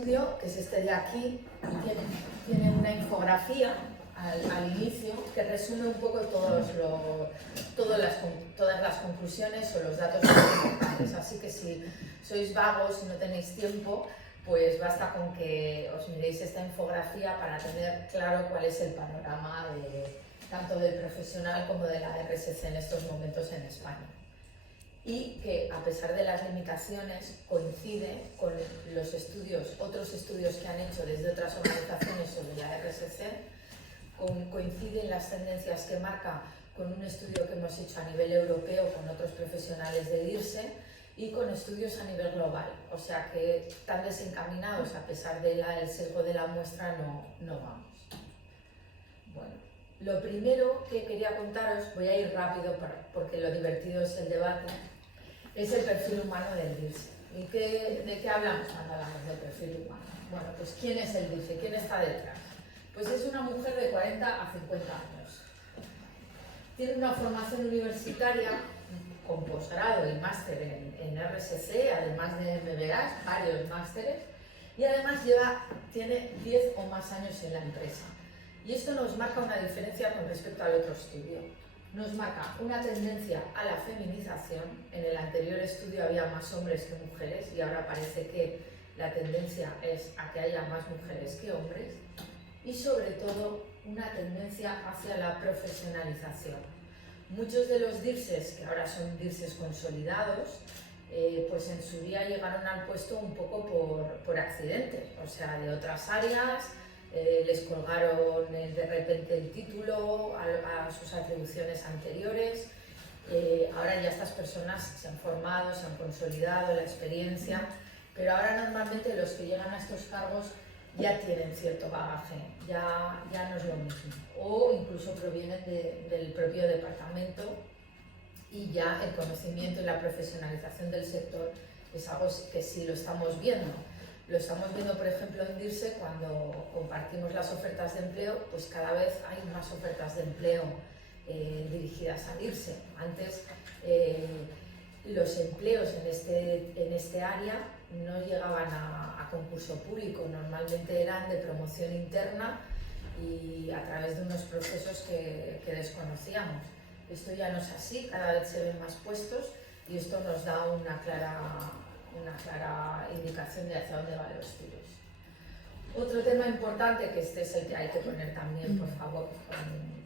estudio, que es este de aquí, tiene una infografía al inicio que resume un poco todas las conclusiones o los datos más importantes. Así que si sois vagos y no tenéis tiempo, pues basta con que os miréis esta infografía para tener claro cuál es el panorama tanto del profesional como de la RSC en estos momentos en España. Y que a pesar de las limitaciones coincide con los otros estudios que han hecho desde otras organizaciones sobre la RSC, coinciden las tendencias que marca con un estudio que hemos hecho a nivel europeo con otros profesionales de DIRSE y con estudios a nivel global, o sea que tan desencaminados a pesar del sesgo de la muestra no vamos. Bueno, lo primero que quería contaros, voy a ir rápido porque lo divertido es el debate, es el perfil humano del DIRSE. ¿Y de qué hablamos cuando hablamos del perfil humano? Bueno, pues ¿quién es el DIRSE? ¿Quién está detrás? Pues es una mujer de 40 a 50 años. Tiene una formación universitaria con posgrado y máster en RSC, además de MBA, varios másteres, y además tiene 10 o más años en la empresa. Y esto nos marca una diferencia con respecto al otro estudio. Nos marca una tendencia a la feminización. En el anterior estudio había más hombres que mujeres y ahora parece que la tendencia es a que haya más mujeres que hombres. Y sobre todo una tendencia hacia la profesionalización. Muchos de los DIRSES, que ahora son DIRSES consolidados, pues en su día llegaron al puesto un poco por accidente, o sea, de otras áreas, les colgaron de repente el título a sus atribuciones anteriores. Ahora ya estas personas se han formado, se han consolidado la experiencia, pero ahora normalmente los que llegan a estos cargos ya tienen cierto bagaje, ya no es lo mismo, o incluso provienen del propio departamento y ya el conocimiento y la profesionalización del sector es algo que sí lo estamos viendo. Lo estamos viendo, por ejemplo, en DIRSE cuando compartimos las ofertas de empleo, pues cada vez hay más ofertas de empleo dirigidas a DIRSE. Antes los empleos en este área no llegaban a concurso público, normalmente eran de promoción interna y a través de unos procesos que desconocíamos. Esto ya no es así, cada vez se ven más puestos y esto nos da una clara indicación de hacia dónde van los tiros. Otro tema importante, que este es el que hay que poner también, por favor,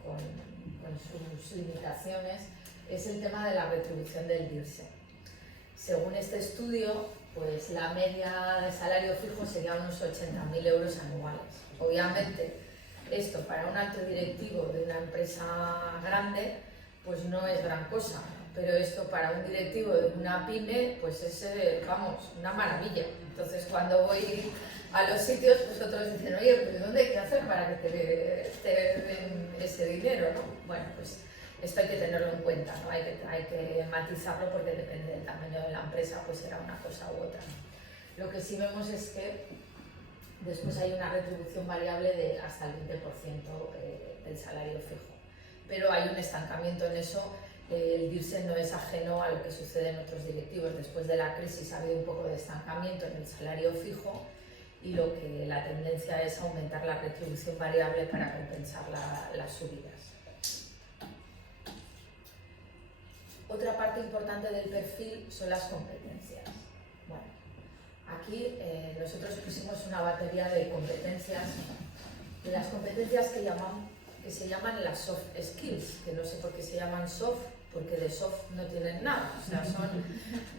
con sus limitaciones, es el tema de la retribución del DIRSE. Según este estudio, pues la media de salario fijo sería unos 80.000 euros anuales. Obviamente, esto para un alto directivo de una empresa grande, pues no es gran cosa, pero esto para un directivo de una pyme, pues es, una maravilla. Entonces, cuando voy a los sitios, pues otros dicen, oye, pues ¿dónde hay que hacer para que te den ese dinero, ¿no? Bueno, pues esto hay que tenerlo en cuenta, ¿no? Hay que matizarlo porque depende del tamaño de la empresa, pues será una cosa u otra. Lo que sí vemos es que después hay una retribución variable de hasta el 20% del salario fijo. Pero hay un estancamiento en eso. El DIRSE no es ajeno a lo que sucede en otros directivos. Después de la crisis ha habido un poco de estancamiento en el salario fijo y la tendencia es aumentar la retribución variable para compensar las subidas. Otra parte importante del perfil son las competencias. Bueno, aquí nosotros pusimos una batería de competencias, de las competencias que se llaman las soft skills, que no sé por qué se llaman soft, porque de soft no tienen nada, o sea, son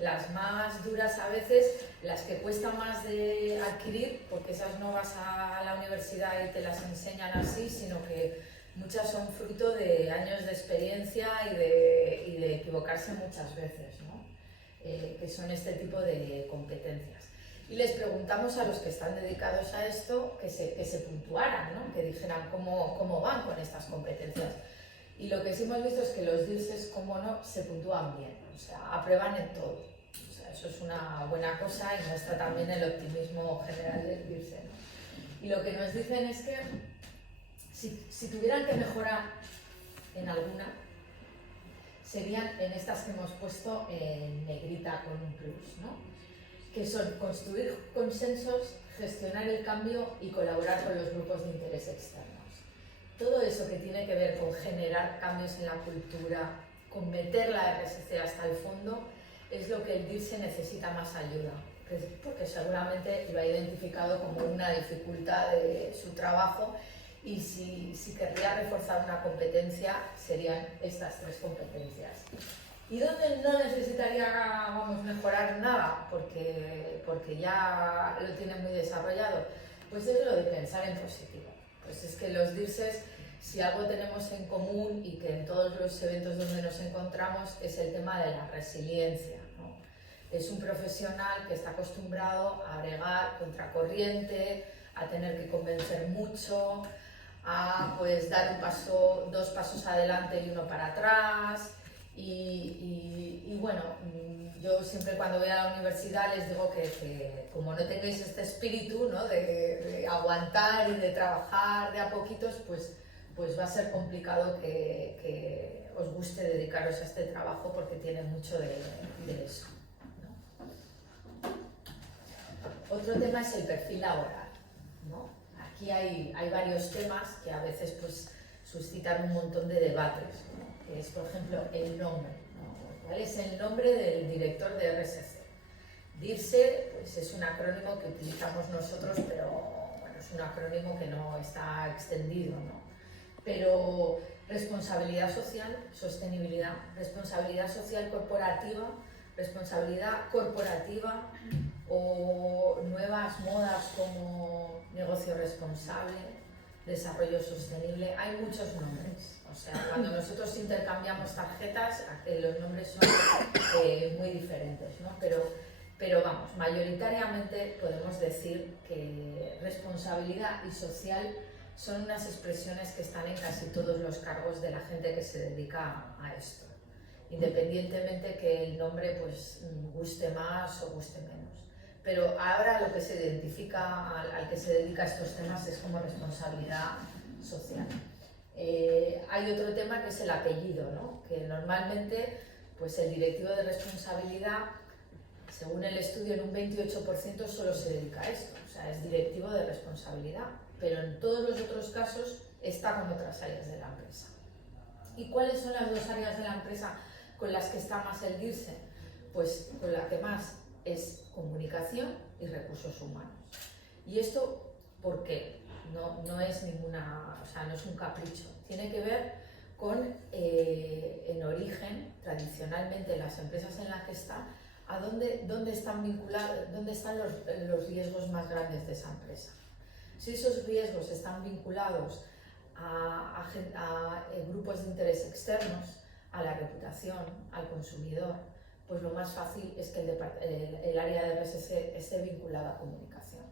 las más duras a veces, las que cuesta más de adquirir, porque esas no vas a la universidad y te las enseñan así, sino que muchas son fruto de años de experiencia y de equivocarse muchas veces, ¿no? Que son este tipo de competencias. Y les preguntamos a los que están dedicados a esto que se puntuaran, ¿no? Que dijeran cómo van con estas competencias. Y lo que sí hemos visto es que los DIRSES, como no, se puntúan bien, o sea, aprueban en todo. O sea, eso es una buena cosa y muestra también el optimismo general del DIRSE, ¿no? Y lo que nos dicen es que si tuvieran que mejorar en alguna, serían en estas que hemos puesto en negrita con un plus, ¿no? Que son construir consensos, gestionar el cambio y colaborar con los grupos de interés externos. Todo eso que tiene que ver con generar cambios en la cultura, con meter la RSC hasta el fondo, es lo que el DIRSE necesita más ayuda, porque seguramente lo ha identificado como una dificultad de su trabajo, y si querría reforzar una competencia serían estas 3 competencias. ¿Y dónde no necesitaría mejorar nada? Porque ya lo tiene muy desarrollado. Pues es lo de pensar en positivo. Pues es que los DIRSES, si algo tenemos en común y que en todos los eventos donde nos encontramos, es el tema de la resiliencia, ¿no? Es un profesional que está acostumbrado a bregar contracorriente, a tener que convencer mucho, a pues dar 2 pasos adelante y 1 para atrás. Y bueno, yo siempre cuando voy a la universidad les digo que como no tengáis este espíritu, ¿no?, de aguantar y de trabajar de a poquitos, pues va a ser complicado que os guste dedicaros a este trabajo, porque tiene mucho de eso, ¿no? Otro tema es el perfil laboral, ¿no? Aquí hay varios temas que a veces pues suscitan un montón de debates, ¿no? Que es, por ejemplo, el nombre, ¿no? ¿Cuál es el nombre del director de RSC? DIRSE pues es un acrónimo que utilizamos nosotros, pero bueno, es un acrónimo que no está extendido, ¿no? Pero responsabilidad social, sostenibilidad, responsabilidad social corporativa, responsabilidad corporativa, o nuevas modas como negocio responsable, desarrollo sostenible, hay muchos nombres. O sea, cuando nosotros intercambiamos tarjetas, los nombres son muy diferentes, ¿no? Pero vamos, mayoritariamente podemos decir que responsabilidad y social son unas expresiones que están en casi todos los cargos de la gente que se dedica a esto, independientemente que el nombre pues guste más o guste menos. Pero ahora lo que se identifica al que se dedica a estos temas es como responsabilidad social. Hay otro tema que es el apellido, ¿no? Que normalmente pues el directivo de responsabilidad, según el estudio, en un 28% solo se dedica a esto, o sea, es directivo de responsabilidad, pero en todos los otros casos está con otras áreas de la empresa. ¿Y cuáles son las 2 áreas de la empresa con las que está más el DIRSE? Pues con la que más es comunicación y recursos humanos. ¿Y esto por qué? No es ninguna, o sea, no es un capricho. Tiene que ver con, en origen, tradicionalmente, las empresas en las que está, a dónde están vinculados, dónde están los riesgos más grandes de esa empresa. Si esos riesgos están vinculados a grupos de interés externos, a la reputación, al consumidor, pues lo más fácil es que el área de RSC esté vinculada a comunicación.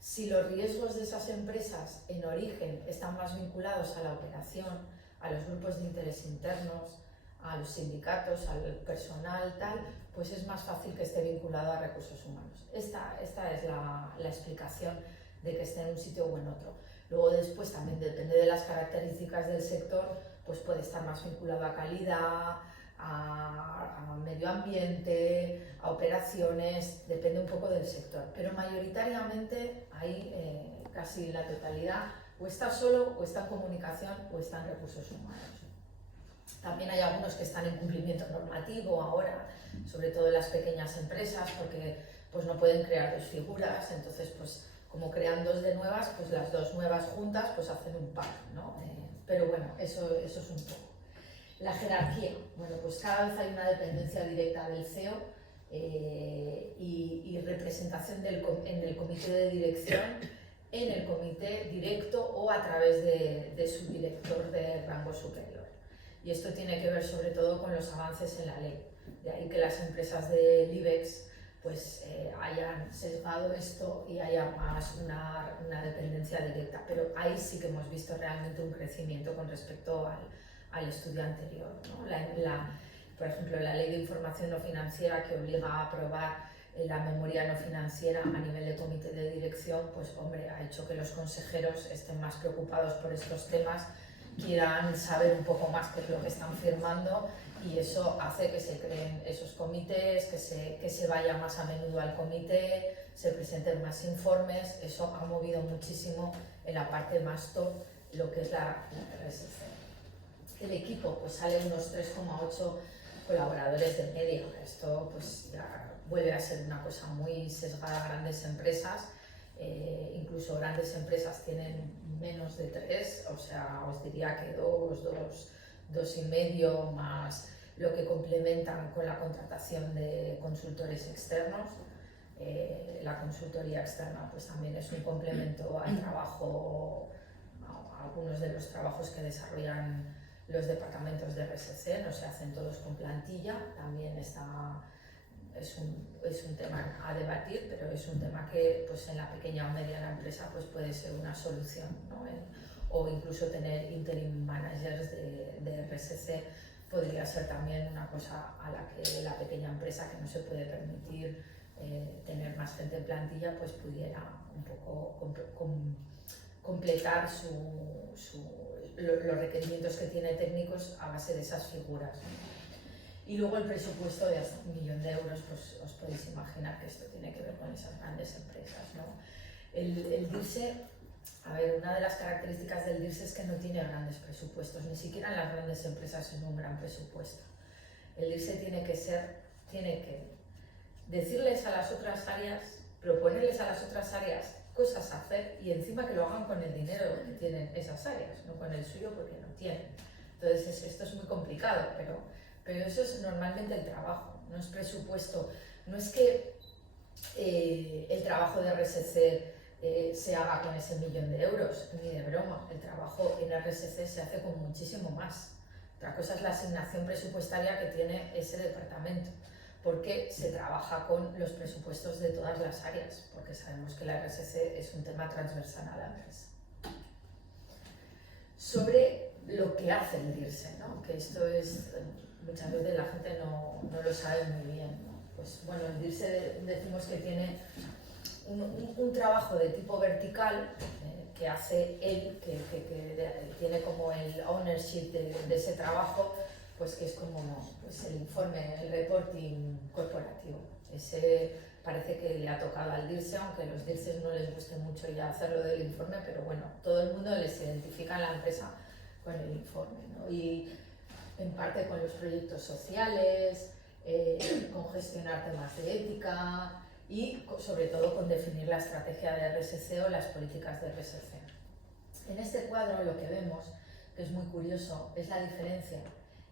Si los riesgos de esas empresas en origen están más vinculados a la operación, a los grupos de interés internos, a los sindicatos, al personal, tal, pues es más fácil que esté vinculado a recursos humanos. Esta es la explicación de que esté en un sitio o en otro. Luego después también depende de las características del sector, pues puede estar más vinculado a calidad, a medio ambiente, a operaciones, depende un poco del sector, pero mayoritariamente hay casi la totalidad, o está solo, o está en comunicación, o está en recursos humanos. También hay algunos que están en cumplimiento normativo ahora, sobre todo en las pequeñas empresas, porque pues no pueden crear 2 figuras, entonces pues como crean 2 de nuevas, pues las 2 nuevas juntas pues hacen un par, ¿no? Pero bueno, eso es un poco. La jerarquía, bueno, pues cada vez hay una dependencia directa del CEO y representación en el comité de dirección, en el comité directo o a través de su director de rango superior. Y esto tiene que ver sobre todo con los avances en la ley. De ahí que las empresas del IBEX pues, hayan sesgado esto y haya más una dependencia directa. Pero ahí sí que hemos visto realmente un crecimiento con respecto al estudio anterior, ¿no? Por ejemplo, la ley de información no financiera que obliga a aprobar la memoria no financiera a nivel de comité de dirección, pues hombre, ha hecho que los consejeros estén más preocupados por estos temas, quieran saber un poco más qué es lo que están firmando, y eso hace que se creen esos comités, que se vaya más a menudo al comité, se presenten más informes. Eso ha movido muchísimo en la parte más top lo que es la RSC. El equipo pues sale unos 3,8 colaboradores de media. Esto pues ya vuelve a ser una cosa muy sesgada a grandes empresas. Incluso grandes empresas tienen menos de 3, o sea, os diría que 2,5 más lo que complementan con la contratación de consultores externos. La consultoría externa pues también es un complemento al trabajo, a algunos de los trabajos que desarrollan los departamentos de RSC, no se hacen todos con plantilla, también es un tema a debatir, pero es un tema que pues, en la pequeña o mediana empresa pues, puede ser una solución, ¿no? O incluso tener interim managers de RSC podría ser también una cosa a la que la pequeña empresa que no se puede permitir tener más gente en plantilla pues pudiera un poco completar los requerimientos que tiene técnicos a base de esas figuras. Y luego el presupuesto de hasta 1 millón de euros, pues os podéis imaginar que esto tiene que ver con esas grandes empresas, ¿no? El DIRSE, a ver, una de las características del DIRSE es que no tiene grandes presupuestos, ni siquiera en las grandes empresas es un gran presupuesto. El DIRSE tiene que decirles a las otras áreas, proponerles a las otras áreas cosas a hacer y encima que lo hagan con el dinero que tienen esas áreas, no con el suyo porque no tienen. Entonces esto es muy complicado, pero eso es normalmente el trabajo, no es presupuesto. No es que el trabajo de RSC se haga con ese 1 millón de euros, ni de broma. El trabajo en RSC se hace con muchísimo más. Otra cosa es la asignación presupuestaria que tiene ese departamento, porque se trabaja con los presupuestos de todas las áreas, porque sabemos que la RSC es un tema transversal a la empresa. Sobre lo que hace el DIRSE, ¿no? Que esto es, muchas veces la gente no lo sabe muy bien, ¿no? Pues bueno, el DIRSE decimos que tiene un trabajo de tipo vertical que hace él, que tiene como el ownership de ese trabajo, pues que es como pues el informe, el reporting corporativo. Ese parece que le ha tocado al DIRSE, aunque a los DIRSEs no les guste mucho ya hacerlo del informe, pero bueno, todo el mundo les identifica en la empresa con el informe, ¿no? Y en parte con los proyectos sociales, con gestionar temas de ética y sobre todo con definir la estrategia de RSC o las políticas de RSC. En este cuadro lo que vemos, que es muy curioso, es la diferencia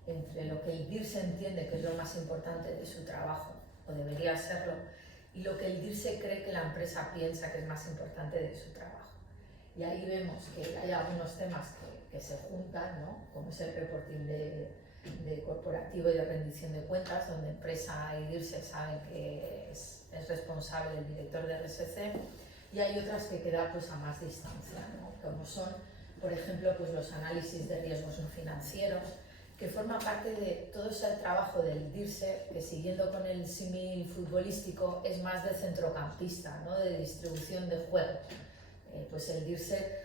entre lo que el DIRSE entiende que es lo más importante de su trabajo, o debería serlo, y lo que el DIRSE cree que la empresa piensa que es más importante de su trabajo. Y ahí vemos que hay algunos temas que se juntan, ¿no? Como es el reporting de corporativo y de rendición de cuentas, donde empresa y DIRSE saben que es responsable el director de RSC, y hay otras que quedan pues, a más distancia, ¿no? Como son, por ejemplo, pues, los análisis de riesgos no financieros, que forma parte de todo ese trabajo del DIRSE, que siguiendo con el símil futbolístico es más de centrocampista, ¿no? De distribución de juego. Pues el DIRSE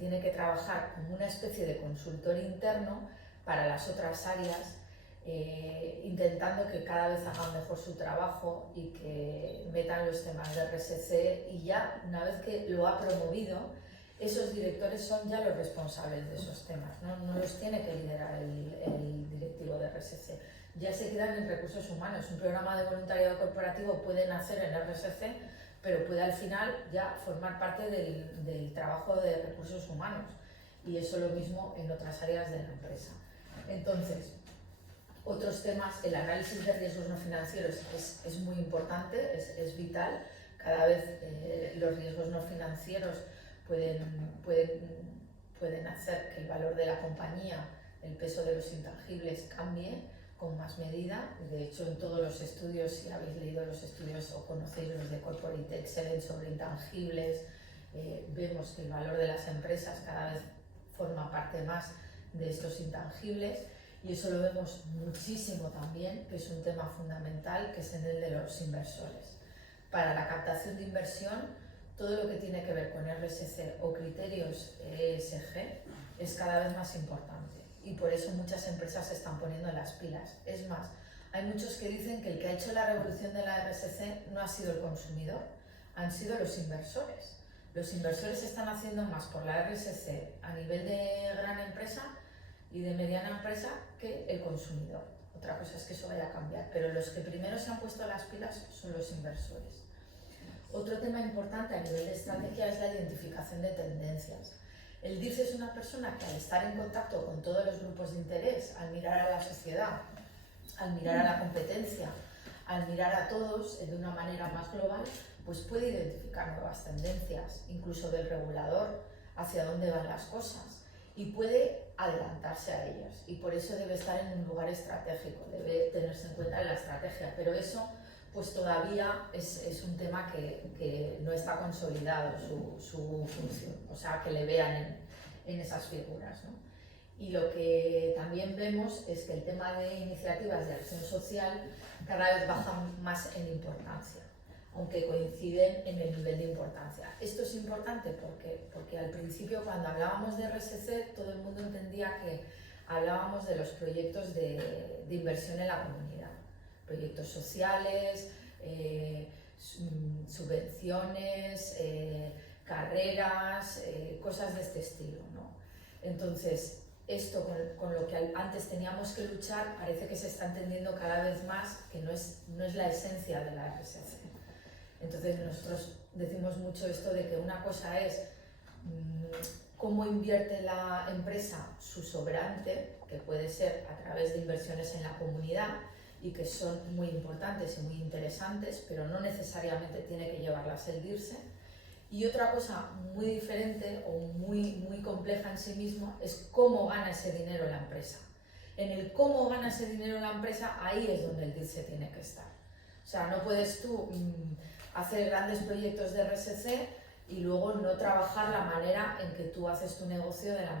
tiene que trabajar como una especie de consultor interno para las otras áreas, intentando que cada vez hagan mejor su trabajo y que metan los temas de RSC, y ya una vez que lo ha promovido, esos directores son ya los responsables de esos temas, no los tiene que liderar el directivo de RSC. Ya se quedan en recursos humanos. Un programa de voluntariado corporativo puede nacer en RSC, pero puede al final ya formar parte del trabajo de recursos humanos. Y eso lo mismo en otras áreas de la empresa. Entonces, otros temas, el análisis de riesgos no financieros es muy importante, es vital. Cada vez los riesgos no financieros pueden hacer que el valor de la compañía, el peso de los intangibles cambie con más medida. De hecho, en todos los estudios, si habéis leído los estudios o conocéis los de Corporate Excellence sobre intangibles, vemos que el valor de las empresas cada vez forma parte más de estos intangibles, y eso lo vemos muchísimo también, que es un tema fundamental, que es en el de los inversores. Para la captación de inversión, todo lo que tiene que ver con RSC o criterios ESG es cada vez más importante, y por eso muchas empresas se están poniendo las pilas. Es más, hay muchos que dicen que el que ha hecho la revolución de la RSC no ha sido el consumidor, han sido los inversores. Los inversores están haciendo más por la RSC a nivel de gran empresa y de mediana empresa que el consumidor. Otra cosa es que eso vaya a cambiar, pero los que primero se han puesto las pilas son los inversores. Otro tema importante a nivel de estrategia es la identificación de tendencias. El DIRSE es una persona que al estar en contacto con todos los grupos de interés, al mirar a la sociedad, al mirar a la competencia, al mirar a todos de una manera más global, pues puede identificar nuevas tendencias, incluso del regulador, hacia dónde van las cosas, y puede adelantarse a ellas, y por eso debe estar en un lugar estratégico, debe tenerse en cuenta en la estrategia, pero eso pues todavía es un tema que no está consolidado su función, o sea, que le vean en esas figuras, ¿no? Y lo que también vemos es que el tema de iniciativas de acción social cada vez baja más en importancia, aunque coinciden en el nivel de importancia. Esto es importante porque al principio, cuando hablábamos de RSC, todo el mundo entendía que hablábamos de los proyectos de inversión en la comunidad, proyectos sociales, subvenciones, carreras, cosas de este estilo, ¿no? Entonces, esto con lo que antes teníamos que luchar parece que se está entendiendo cada vez más que no es la esencia de la RSC. Entonces nosotros decimos mucho esto de que una cosa es cómo invierte la empresa su sobrante, que puede ser a través de inversiones en la comunidad y que son muy importantes y muy interesantes, pero no necesariamente tiene que llevarlas el DIRSE. Y otra cosa muy diferente o muy compleja en sí mismo es cómo gana ese dinero la empresa. En el cómo gana ese dinero la empresa, ahí es donde el DIRSE tiene que estar. O sea, no puedes tú hacer grandes proyectos de RSC y luego no trabajar la manera en que tú haces tu negocio de la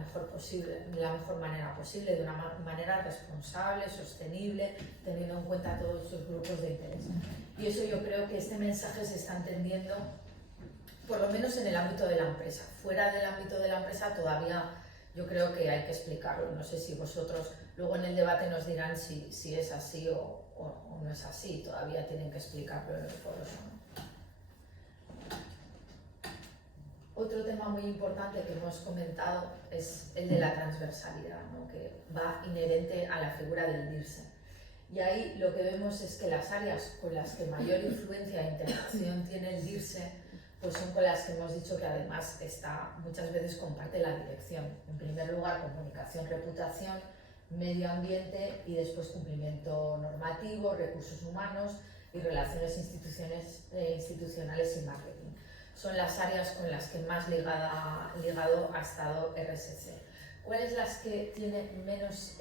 mejor manera posible, de una manera responsable, sostenible, teniendo en cuenta todos sus grupos de interés. Y eso yo creo que este mensaje se está entendiendo por lo menos en el ámbito de la empresa. Fuera del ámbito de la empresa todavía yo creo que hay que explicarlo. No sé si vosotros luego en el debate nos dirán si es así o no es así. Todavía tienen que explicarlo en el foro, ¿no? Otro tema muy importante que hemos comentado es el de la transversalidad, ¿no? Que va inherente a la figura del DIRSE. Y ahí lo que vemos es que las áreas con las que mayor influencia e interacción tiene el DIRSE pues son con las que hemos dicho que además muchas veces comparte la dirección. En primer lugar, comunicación, reputación, medio ambiente y después cumplimiento normativo, recursos humanos y relaciones institucionales y marketing. Son las áreas con las que más ligado ha estado RSC. ¿Cuáles las que tienen menos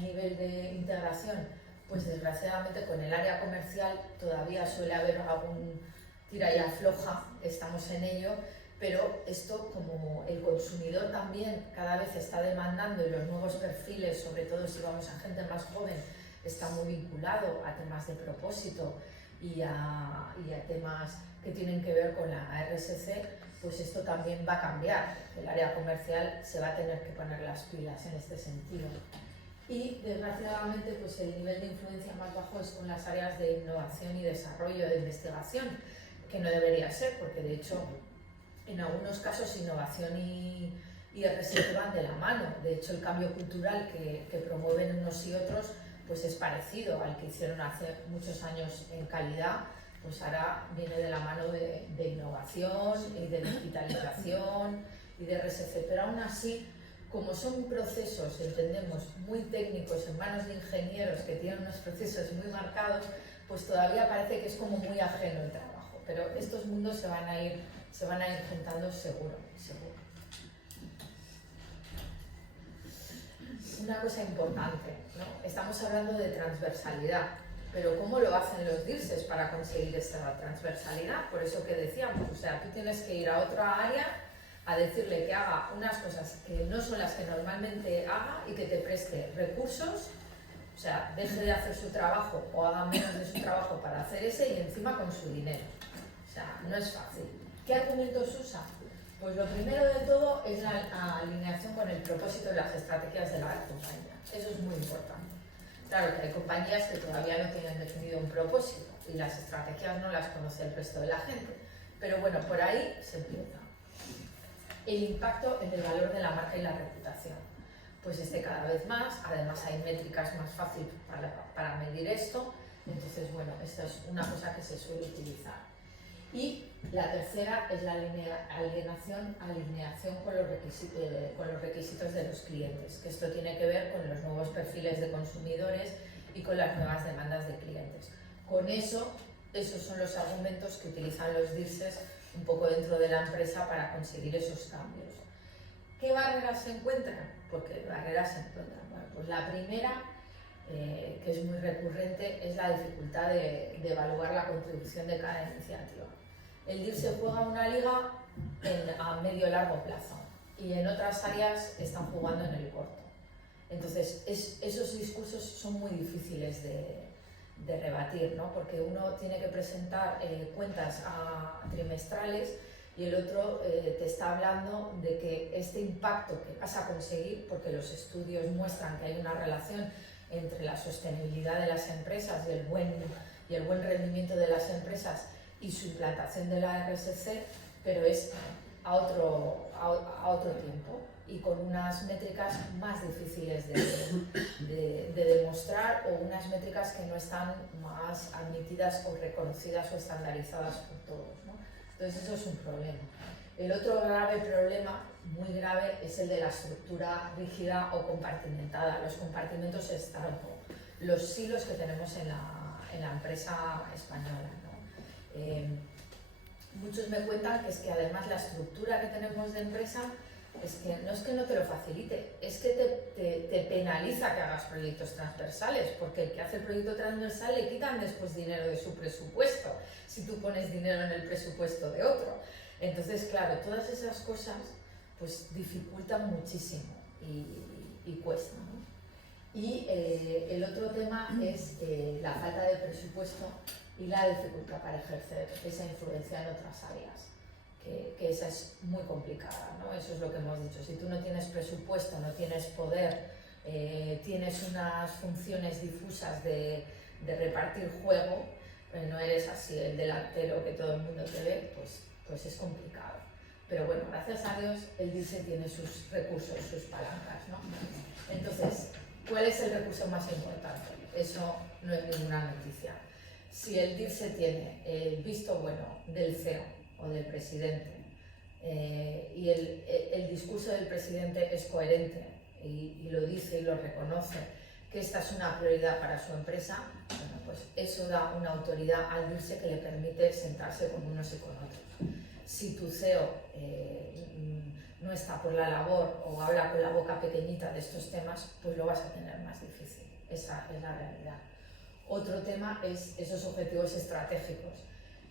nivel de integración? Pues desgraciadamente con el área comercial todavía suele haber algún tira y afloja, estamos en ello, pero esto, como el consumidor también cada vez está demandando y los nuevos perfiles, sobre todo si vamos a gente más joven, está muy vinculado a temas de propósito y a temas que tienen que ver con la RSC, pues esto también va a cambiar. El área comercial se va a tener que poner las pilas en este sentido. Y desgraciadamente pues el nivel de influencia más bajo es con las áreas de innovación y desarrollo, de investigación, que no debería ser, porque de hecho en algunos casos innovación y RSC van de la mano. De hecho el cambio cultural que promueven unos y otros pues es parecido al que hicieron hace muchos años en calidad, pues ahora viene de la mano de innovación y de digitalización y de RSC, pero aún así, como son procesos, entendemos, muy técnicos en manos de ingenieros que tienen unos procesos muy marcados, pues todavía parece que es como muy ajeno el trabajo. Pero estos mundos se van a ir juntando seguro. Una cosa importante, ¿no? Estamos hablando de transversalidad, pero ¿cómo lo hacen los DIRSES para conseguir esta transversalidad? Por eso que decíamos, o sea, tú tienes que ir a otra área a decirle que haga unas cosas que no son las que normalmente haga y que te preste recursos, o sea, deje de hacer su trabajo o haga menos de su trabajo para hacer ese y encima con su dinero. O sea, no es fácil. ¿Qué argumentos usa? Pues lo primero de todo es la alineación con el propósito de las estrategias de la compañía. Eso es muy importante. Claro que hay compañías que todavía no tienen definido un propósito y las estrategias no las conoce el resto de la gente. Pero bueno, por ahí se empieza. El impacto en el valor de la marca y la reputación. Pues cada vez más, además hay métricas más fáciles para medir esto, entonces bueno, esta es una cosa que se suele utilizar. Y la tercera es la alineación con los requisitos de los clientes, que esto tiene que ver con los nuevos perfiles de consumidores y con las nuevas demandas de clientes. Con eso, esos son los argumentos que utilizan los DIRSES un poco dentro de la empresa para conseguir esos cambios. ¿Qué barreras se encuentran? Porque barreras se encuentran. Bueno, pues la primera, que es muy recurrente, es la dificultad de evaluar la contribución de cada iniciativa. El DIRSE juega una liga a medio-largo plazo y en otras áreas están jugando en el corto. Entonces, esos discursos son muy difíciles de rebatir, ¿no? Porque uno tiene que presentar cuentas trimestrales y el otro te está hablando de que este impacto que vas a conseguir, porque los estudios muestran que hay una relación entre la sostenibilidad de las empresas y el buen rendimiento de las empresas y su implantación de la RSC, pero es a otro tiempo y con unas métricas más difíciles de demostrar o unas métricas que no están más admitidas o reconocidas o estandarizadas por todos, ¿no? Entonces eso es un problema. El otro grave problema, muy grave, es el de la estructura rígida o compartimentada, los compartimentos estampo, los silos que tenemos en la empresa española, ¿no? Muchos me cuentan que es que además la estructura que tenemos de empresa es que no te lo facilite, es que te penaliza que hagas proyectos transversales, porque el que hace el proyecto transversal le quitan después dinero de su presupuesto, si tú pones dinero en el presupuesto de otro. Entonces, claro, todas esas cosas pues dificultan muchísimo y cuesta, ¿no? Y el otro tema es la falta de presupuesto y la dificultad para ejercer esa influencia en otras áreas, que esa es muy complicada, ¿no? Eso es lo que hemos dicho. Si tú no tienes presupuesto, no tienes poder, tienes unas funciones difusas de repartir juego, no eres así el delantero que todo el mundo te ve, pues es complicado. Pero bueno, gracias a Dios el DIRSE tiene sus recursos, sus palancas, ¿no? Entonces, ¿cuál es el recurso más importante? Eso no es ninguna noticia. Si el DIRSE tiene el visto bueno del CEO o del presidente y el discurso del presidente es coherente y lo dice y lo reconoce, que esta es una prioridad para su empresa, bueno, pues eso da una autoridad al DIRSE que le permite sentarse con unos y con otros. Si tu CEO no está por la labor o habla con la boca pequeñita de estos temas, pues lo vas a tener más difícil. Esa es la realidad. Otro tema es esos objetivos estratégicos.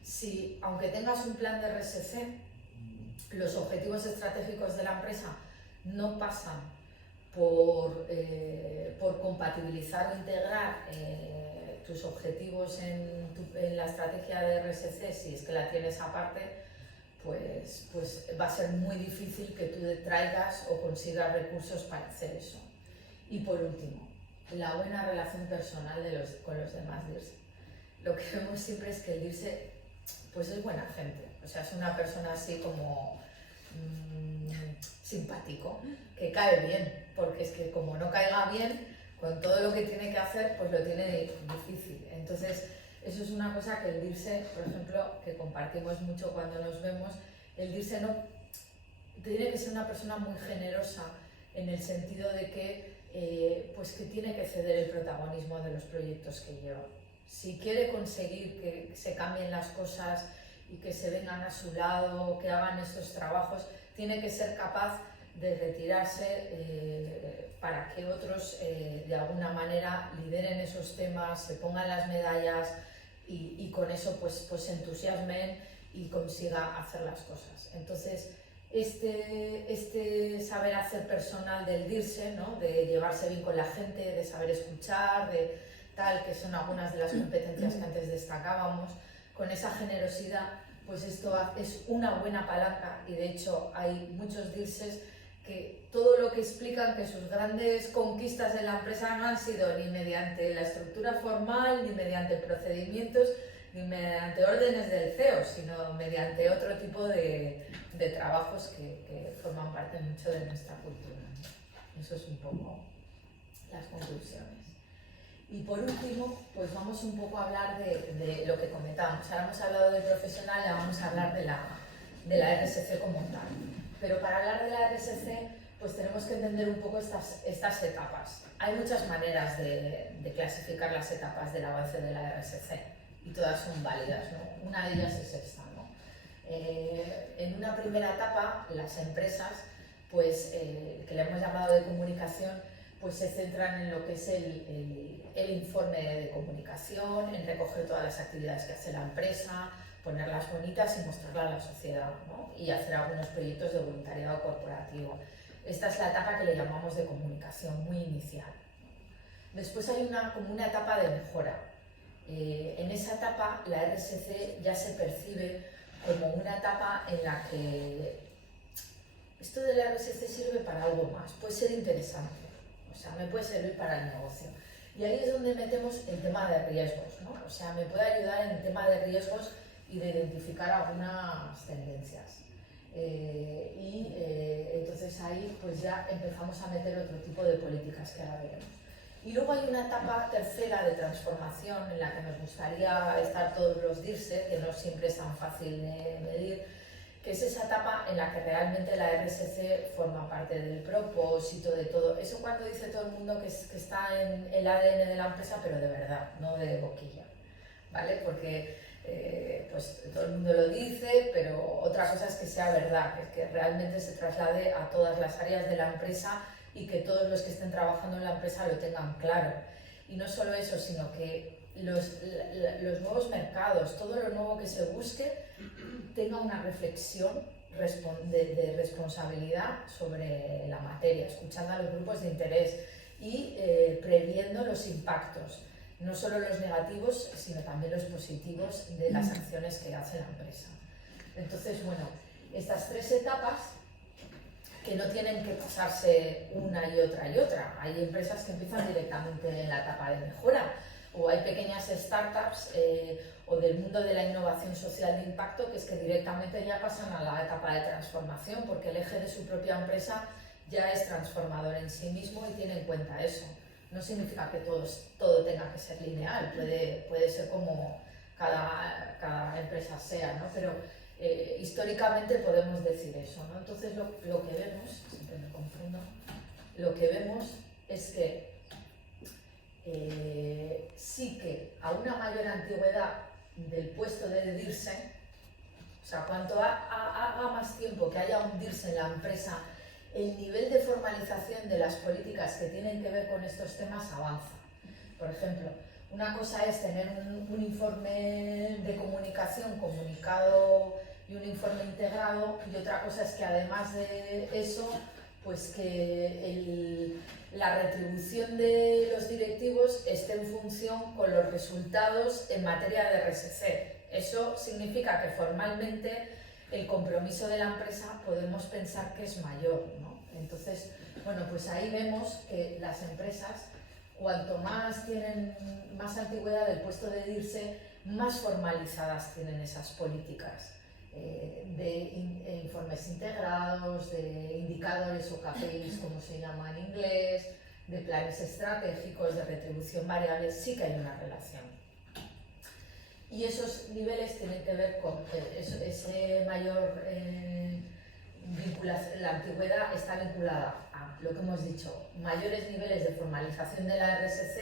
Si, aunque tengas un plan de RSC, los objetivos estratégicos de la empresa no pasan por compatibilizar o integrar tus objetivos en la estrategia de RSC, si es que la tienes aparte, pues va a ser muy difícil que tú traigas o consigas recursos para hacer eso. Y por último, la buena relación personal con los demás DIRSE. Lo que vemos siempre es que el DIRSE pues es buena gente, o sea, es una persona así como simpático, que cae bien, porque es que como no caiga bien, con todo lo que tiene que hacer, pues lo tiene difícil. Entonces, eso es una cosa que el DIRSE, por ejemplo, que compartimos mucho cuando nos vemos, el DIRSE no tiene que ser una persona muy generosa en el sentido de que pues que tiene que ceder el protagonismo de los proyectos que lleva. Si quiere conseguir que se cambien las cosas y que se vengan a su lado, que hagan estos trabajos, tiene que ser capaz de retirarse para que otros de alguna manera lideren esos temas, se pongan las medallas y con eso pues se entusiasmen y consiga hacer las cosas. Entonces, este saber hacer personal del DIRSE, ¿no? De llevarse bien con la gente, de saber escuchar, de tal, que son algunas de las competencias que antes destacábamos, con esa generosidad, pues esto es una buena palanca y de hecho hay muchos DIRSES que todo lo que explican que sus grandes conquistas en la empresa no han sido ni mediante la estructura formal ni mediante procedimientos, ni mediante órdenes del CEO, sino mediante otro tipo de trabajos que forman parte mucho de nuestra cultura, ¿no? Eso es un poco las conclusiones. Y por último, pues vamos un poco a hablar de lo que comentábamos. Ahora hemos hablado del profesional, ya vamos a hablar de la RSC como tal. Pero para hablar de la RSC, pues tenemos que entender un poco estas etapas. Hay muchas maneras de clasificar las etapas del avance de la RSC y todas son válidas, ¿no? Una de ellas es esta, ¿no? En una primera etapa, las empresas, pues, que le hemos llamado de comunicación, pues se centran en lo que es el informe de comunicación, en recoger todas las actividades que hace la empresa, ponerlas bonitas y mostrarlas a la sociedad, ¿no? Y hacer algunos proyectos de voluntariado corporativo. Esta es la etapa que le llamamos de comunicación, muy inicial. Después hay como una etapa de mejora. En esa etapa la RSC ya se percibe como una etapa en la que esto de la RSC sirve para algo más, puede ser interesante. O sea, me puede servir para el negocio. Y ahí es donde metemos el tema de riesgos, ¿no? O sea, me puede ayudar en el tema de riesgos y de identificar algunas tendencias. Entonces ahí pues ya empezamos a meter otro tipo de políticas que ahora veremos. Y luego hay una etapa tercera de transformación en la que nos gustaría estar todos los DIRSE, que no siempre es tan fácil de medir, que es esa etapa en la que realmente la RSC forma parte del propósito, de todo. Eso cuando dice todo el mundo que está en el ADN de la empresa, pero de verdad, no de boquilla, ¿vale? Porque pues todo el mundo lo dice, pero otra cosa es que sea verdad, que realmente se traslade a todas las áreas de la empresa y que todos los que estén trabajando en la empresa lo tengan claro. Y no solo eso, sino que los nuevos mercados, todo lo nuevo que se busque, tenga una reflexión de responsabilidad sobre la materia, escuchando a los grupos de interés y previendo los impactos, no solo los negativos, sino también los positivos de las acciones que hace la empresa. Entonces, bueno, estas tres etapas que no tienen que pasarse una y otra. Hay empresas que empiezan directamente en la etapa de mejora, o hay pequeñas startups o del mundo de la innovación social de impacto que es que directamente ya pasan a la etapa de transformación porque el eje de su propia empresa ya es transformador en sí mismo y tiene en cuenta eso. No significa que todo tenga que ser lineal, puede ser como cada empresa sea, ¿no? Pero históricamente podemos decir eso, ¿no? Entonces lo que vemos, siempre me confundo, lo que vemos es que sí que a una mayor antigüedad del puesto de DIRSE, o sea, cuanto haga más tiempo que haya un DIRSE en la empresa, el nivel de formalización de las políticas que tienen que ver con estos temas avanza. Por ejemplo, una cosa es tener un informe de comunicación comunicado y un informe integrado, y otra cosa es que además de eso, pues que la retribución de los directivos esté en función con los resultados en materia de RSC. Eso significa que formalmente el compromiso de la empresa podemos pensar que es mayor, ¿no? Entonces, bueno, pues ahí vemos que las empresas, cuanto más tienen más antigüedad del puesto de DIRSE, más formalizadas tienen esas políticas de informes integrados, de indicadores o KPIs, como se llama en inglés, de planes estratégicos, de retribución variable. Sí que hay una relación. Y esos niveles tienen que ver con ese mayor vinculación. La antigüedad está vinculada a lo que hemos dicho, mayores niveles de formalización de la RSC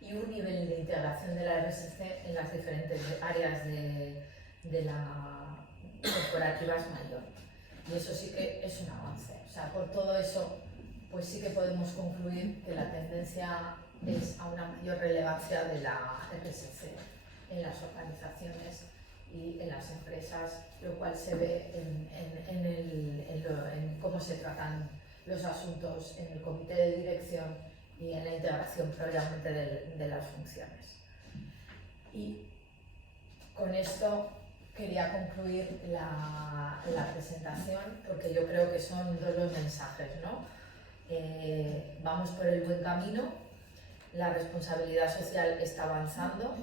y un nivel de integración de la RSC en las diferentes áreas de la corporativa es mayor. Y eso sí que es un avance. O sea, por todo eso, pues sí que podemos concluir que la tendencia es a una mayor relevancia de la RSC en las organizaciones y en las empresas, lo cual se ve en cómo se tratan los asuntos en el comité de dirección y en la integración propiamente de las funciones. Y con esto quería concluir la presentación porque yo creo que son dos los mensajes, ¿no? Vamos por el buen camino, la responsabilidad social está avanzando,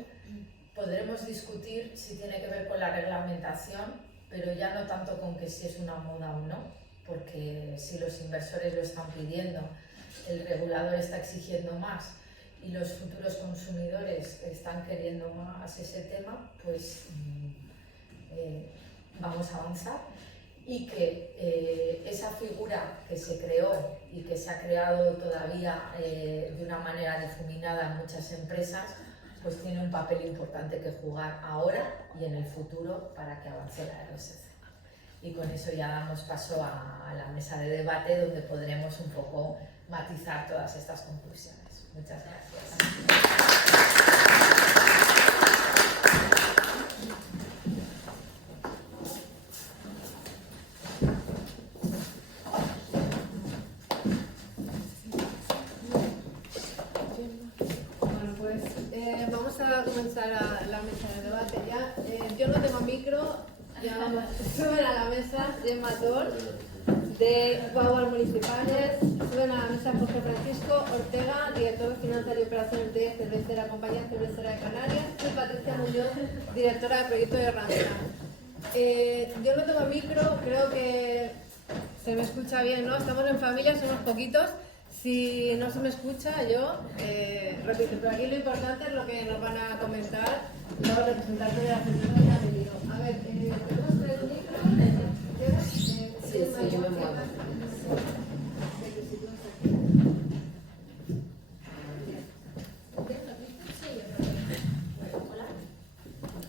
podremos discutir si tiene que ver con la reglamentación, pero ya no tanto con que si es una moda o no, porque si los inversores lo están pidiendo, el regulador está exigiendo más y los futuros consumidores están queriendo más ese tema, pues vamos a avanzar. Y que esa figura que se creó y que se ha creado todavía de una manera difuminada en muchas empresas, pues tiene un papel importante que jugar ahora y en el futuro para que avance la RSC. Y con eso ya damos paso a la mesa de debate donde podremos un poco matizar todas estas conclusiones. Muchas gracias. Vamos a comenzar la mesa de debate ya. Yo no tengo micro, ya vamos, suben a la mesa Gemma Tor, de Power Municipales, suben a la mesa Jorge Francisco Ortega, director de Finanzas y Operaciones de Cervecera, Compañía Cervecera de Canarias, y Patricia Muñoz, directora de Proyecto de Randstad. Yo no tengo micro, creo que se me escucha bien, ¿no? Estamos en familia, somos poquitos. Si no se me escucha, yo repito, pero aquí lo importante es lo que nos van a comentar los representantes de la función que han venido. A ver, ¿tenemos tres micros? Sí, yo me muevo.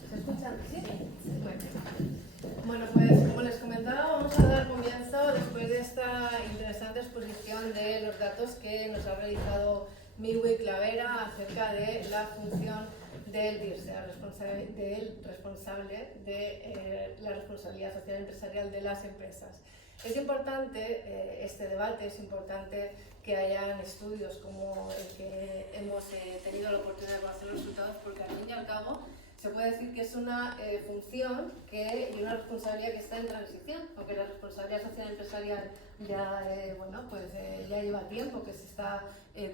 ¿Se escuchan? ¿Sí? Bueno, pues como les comentaba, vamos a dar comienzo después de esta interesante exposición de los datos que nos ha realizado Mirwi Clavera acerca de la función del DIRSE, del responsable de la responsabilidad social empresarial de las empresas. Es importante este debate, es importante que hayan estudios como el que hemos tenido la oportunidad de conocer los resultados, porque al fin y al cabo se puede decir que es una función y una responsabilidad que está en transición, aunque la responsabilidad social empresarial ya, ya lleva tiempo que se está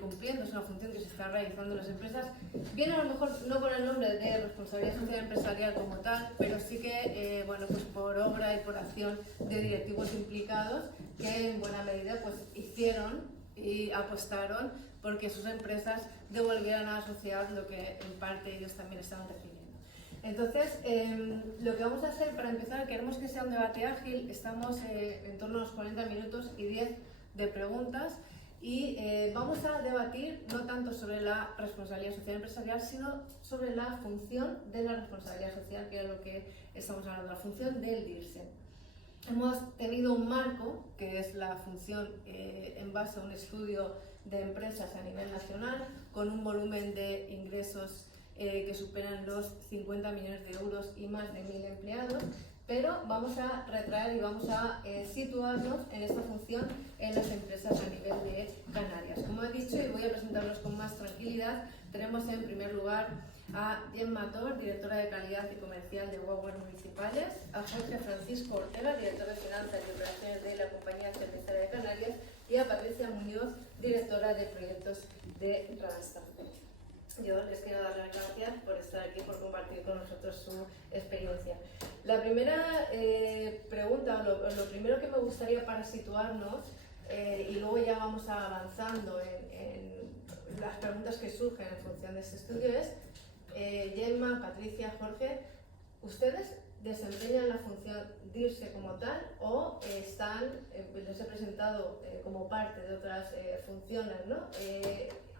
cumpliendo, es una función que se está realizando en las empresas. Viene a lo mejor no con el nombre de responsabilidad social empresarial como tal, pero sí que pues por obra y por acción de directivos implicados que en buena medida pues hicieron y apostaron porque sus empresas devolvieran a la sociedad lo que en parte ellos también estaban recibiendo. Entonces, lo que vamos a hacer para empezar, queremos que sea un debate ágil, estamos en torno a los 40 minutos y 10 de preguntas y vamos a debatir no tanto sobre la responsabilidad social empresarial, sino sobre la función de la responsabilidad social, que es lo que estamos hablando, la función del DIRSE. Hemos tenido un marco, que es la función en base a un estudio de empresas a nivel nacional, con un volumen de ingresos que superan los 50 millones de euros y más de 1.000 empleados, pero vamos a retraer y vamos a situarnos en esta función en las empresas a nivel de Canarias. Como he dicho, y voy a presentarlos con más tranquilidad, tenemos en primer lugar a Gemma Tor, directora de Calidad y Comercial de Power Municipales, a Jorge Francisco Ortega, director de Finanzas y Operaciones de la Compañía Cervecera de Canarias, y a Patricia Muñoz, directora de Proyectos de Randstad. Yo les quiero dar las gracias por estar aquí, por compartir con nosotros su experiencia. La primera pregunta, lo primero que me gustaría para situarnos, y luego ya vamos avanzando en las preguntas que surgen en función de este estudio es, Gemma, Patricia, Jorge, ¿ustedes desempeñan la función DIRSE como tal o les he presentado como parte de otras funciones, ¿no?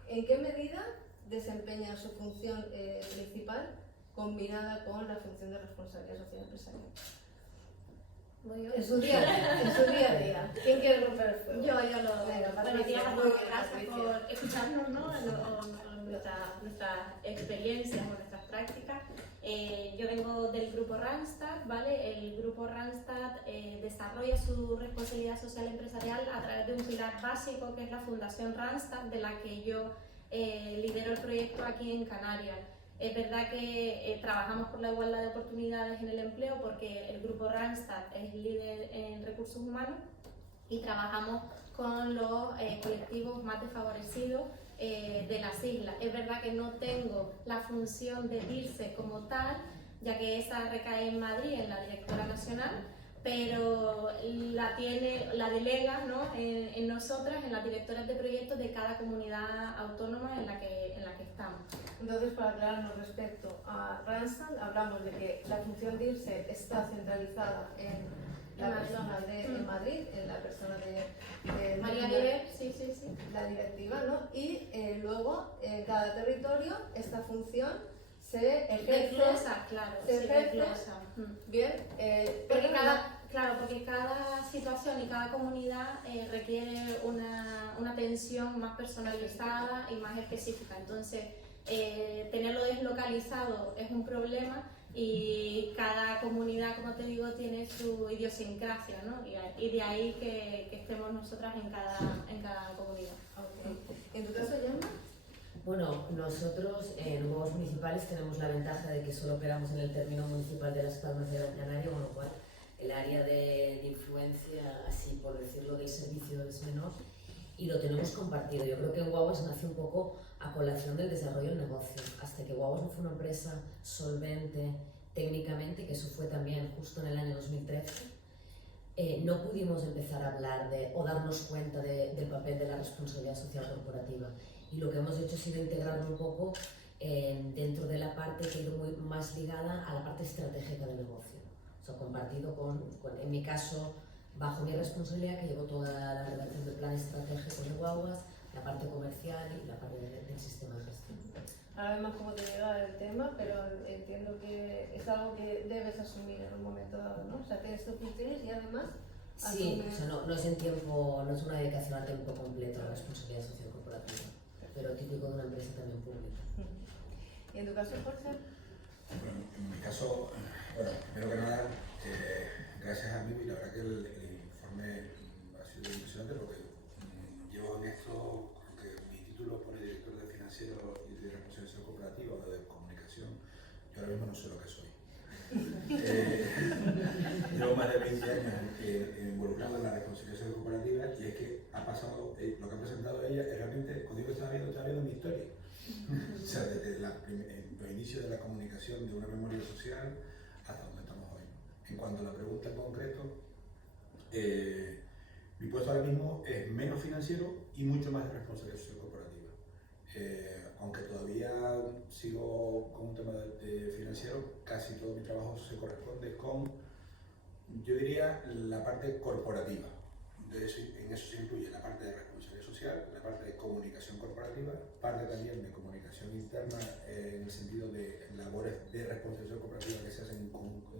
¿En qué medida desempeñan su función principal combinada con la función de responsabilidad social empresarial? En su día a día. ¿Quién quiere romper el fuego? Yo lo Venga, Patricia, gracias Patricia. por escucharnos, ¿no? Nuestras experiencias o nuestras prácticas. Yo vengo del grupo Randstad, ¿vale? El grupo Randstad desarrolla su responsabilidad social empresarial a través de un pilar básico que es la Fundación Randstad, de la que yo lidero el proyecto aquí en Canarias. Es verdad que trabajamos por la igualdad de oportunidades en el empleo porque el grupo Randstad es líder en recursos humanos y trabajamos con los colectivos más desfavorecidos de las islas. Es verdad que no tengo la función de DIRSE como tal, ya que esa recae en Madrid, en la directora nacional, pero la delega, ¿no?, en nosotras, en las directoras de proyectos de cada comunidad autónoma en la que estamos. Entonces, para aclararnos respecto a Randstad, hablamos de que la función de IRSE está centralizada en la persona de Madrid, en la persona de María Viver, sí. la directiva, ¿no? Y luego en cada territorio esta función se ejerce. Se desglosa. Bien, porque cada situación y cada comunidad requiere una atención más personalizada y más específica. Entonces, tenerlo deslocalizado es un problema y cada comunidad, como te digo, tiene su idiosincrasia, ¿no? Y de ahí que estemos nosotras en cada comunidad. Okay. ¿En tu caso, Gemma? Bueno, nosotros en Huevos Municipales tenemos la ventaja de que solo operamos en el término municipal de Las Palmas de Gran Canaria, con lo cual el área de influencia, así por decirlo, del servicio es menor y lo tenemos compartido. Yo creo que Guaguas nace un poco a colación del desarrollo del negocio. Hasta que Guaguas no fue una empresa solvente técnicamente, que eso fue también justo en el año 2013, no pudimos empezar a hablar o darnos cuenta del papel de la responsabilidad social corporativa. Y lo que hemos hecho ha sido integrarlo un poco dentro de la parte que ha ido más ligada a la parte estratégica del negocio. O sea, compartido en mi caso, bajo mi responsabilidad, que llevo toda la redacción del plan estratégico de Guaguas, la parte comercial y la parte del sistema de gestión. Ahora vemos cómo te llega el tema, pero entiendo que es algo que debes asumir en un momento dado, ¿no? O sea, tienes tus funciones y además... Sí, o sea, no es en tiempo, no es una dedicación a tiempo completo a la responsabilidad social corporativa, pero típico de una empresa también pública. ¿Y en tu caso, Jorge? Bueno, en mi caso, bueno, primero que nada, gracias a mí, y la verdad que el informe ha sido impresionante porque llevo en esto, creo que mi título pone director de financiero y de responsabilidad cooperativa o de comunicación, yo ahora mismo no sé lo que soy. Llevo más de 20 años involucrado en la reconciliación cooperativa y es que ha pasado, lo que ha presentado ella es realmente, cuando digo estaba viendo mi historia. O sea, desde los inicios de la comunicación de una memoria social hasta donde estamos hoy. En cuanto a la pregunta en concreto, mi puesto ahora mismo es menos financiero y mucho más de responsabilidad social corporativa. Aunque todavía sigo con un tema de financiero, casi todo mi trabajo se corresponde con, yo diría, la parte corporativa. En eso se incluye la parte de responsabilidad social, la parte de comunicación corporativa, parte también de comunicación interna en el sentido de labores de responsabilidad corporativa que se hacen en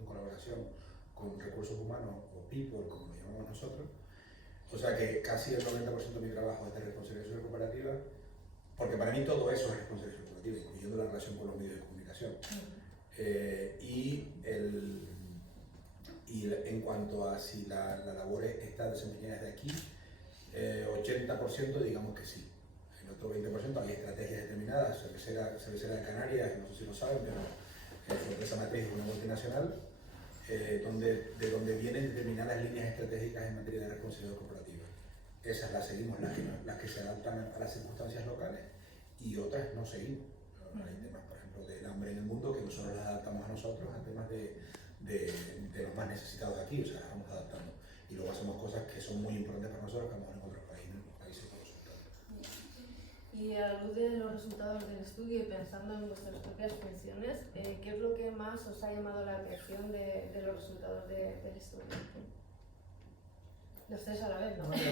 colaboración con recursos humanos o people, como lo llamamos nosotros. O sea que casi el 90% de mi trabajo es de responsabilidad corporativa, porque para mí todo eso es responsabilidad corporativa, incluyendo la relación con los medios de comunicación. Y en cuanto a si la labor está desempeñada desde aquí, 80% digamos que sí. El otro 20% hay estrategias determinadas, Cervecera de Canarias, no sé si lo saben, pero su empresa matriz es una multinacional, de donde vienen determinadas líneas estratégicas en materia de responsabilidad corporativa. Esas las seguimos, las que se adaptan a las circunstancias locales, y otras no seguimos. Hay temas, por ejemplo, del hambre en el mundo, que nosotros las adaptamos a nosotros, a temas de los más necesitados aquí, o sea, las vamos adaptando. Y luego hacemos cosas que son muy importantes para nosotros, que vamos en otros países por resultados. Y a la luz de los resultados del estudio y pensando en vuestras propias funciones, ¿qué es lo que más os ha llamado la atención de los resultados del estudio? Los tres a la vez, ¿no? Bueno,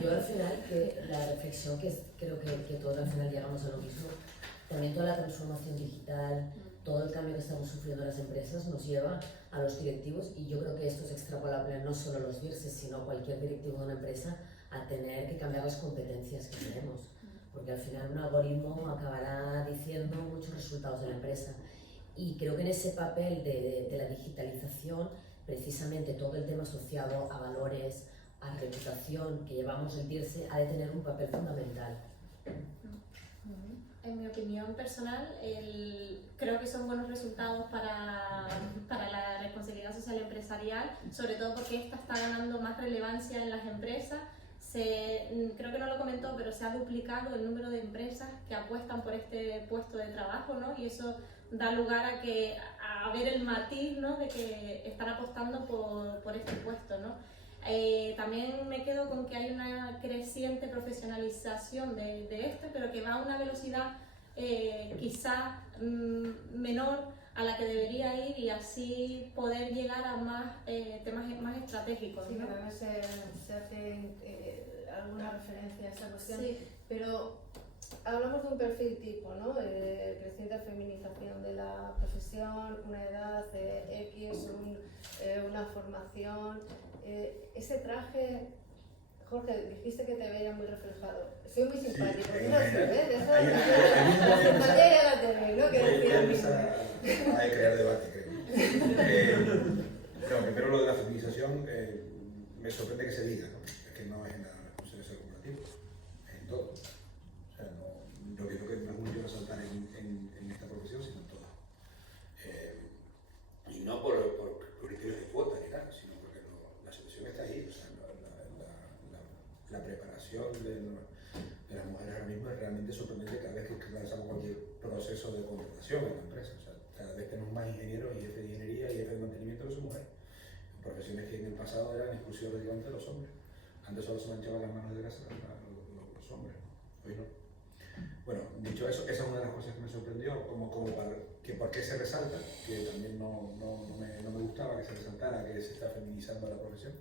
yo al final, la reflexión que creo que todos al final llegamos a lo mismo, también toda la transformación digital, todo el cambio que estamos sufriendo las empresas nos lleva a los directivos, y yo creo que esto es extrapolable no solo a los DIRSES, sino a cualquier directivo de una empresa, a tener que cambiar las competencias que tenemos. Porque al final un algoritmo acabará diciendo muchos resultados de la empresa. Y creo que en ese papel de la digitalización, precisamente todo el tema asociado a valores, a reputación que llevamos el DIRSE, ha de tener un papel fundamental. En mi opinión personal, creo que son buenos resultados para la responsabilidad social empresarial, sobre todo porque esta está ganando más relevancia en las empresas. creo que no lo comentó, pero se ha duplicado el número de empresas que apuestan por este puesto de trabajo, ¿no? Y eso da lugar a ver el matiz, ¿no? De que están apostando por este puesto, ¿no? También me quedo con que hay una creciente profesionalización de esto, pero que va a una velocidad quizá menor a la que debería ir y así poder llegar a más temas más estratégicos, Sí, ¿no? que además se hace alguna referencia a esa cuestión, Sí. pero hablamos de un perfil tipo, ¿no? Creciente feminización de la profesión, una edad X, una formación. Ese traje, Jorge, dijiste que te veía muy reflejado. Soy muy simpático, Sí, ¿no? Eso, hay una- la simpatía ya la tenéis, ¿no? Que Voy decía a el empezar mismo. a crear debate, creo. Primero lo de la feminización, me sorprende que se diga, ¿no? Es que no es en la responsabilidad corporativa, es en todo. O sea, no creo que no es mucho resaltar en esta profesión, sino en todas. Y no por criterios de cuota ni nada, sino porque la situación está ahí. O sea, la preparación de las mujeres ahora mismo es realmente sorprendente cada vez que lanzamos cualquier proceso de contratación en la empresa. O sea, cada vez tenemos más ingenieros y jefes de ingeniería y jefes de mantenimiento que son mujeres. Profesiones que en el pasado eran exclusivas prácticamente de los hombres. Antes solo se manchaban las manos de casa los hombres, hoy no. Bueno, dicho eso, esa es una de las cosas que me sorprendió, como para que por qué se resalta, que también no me gustaba que se resaltara que se está feminizando la profesión,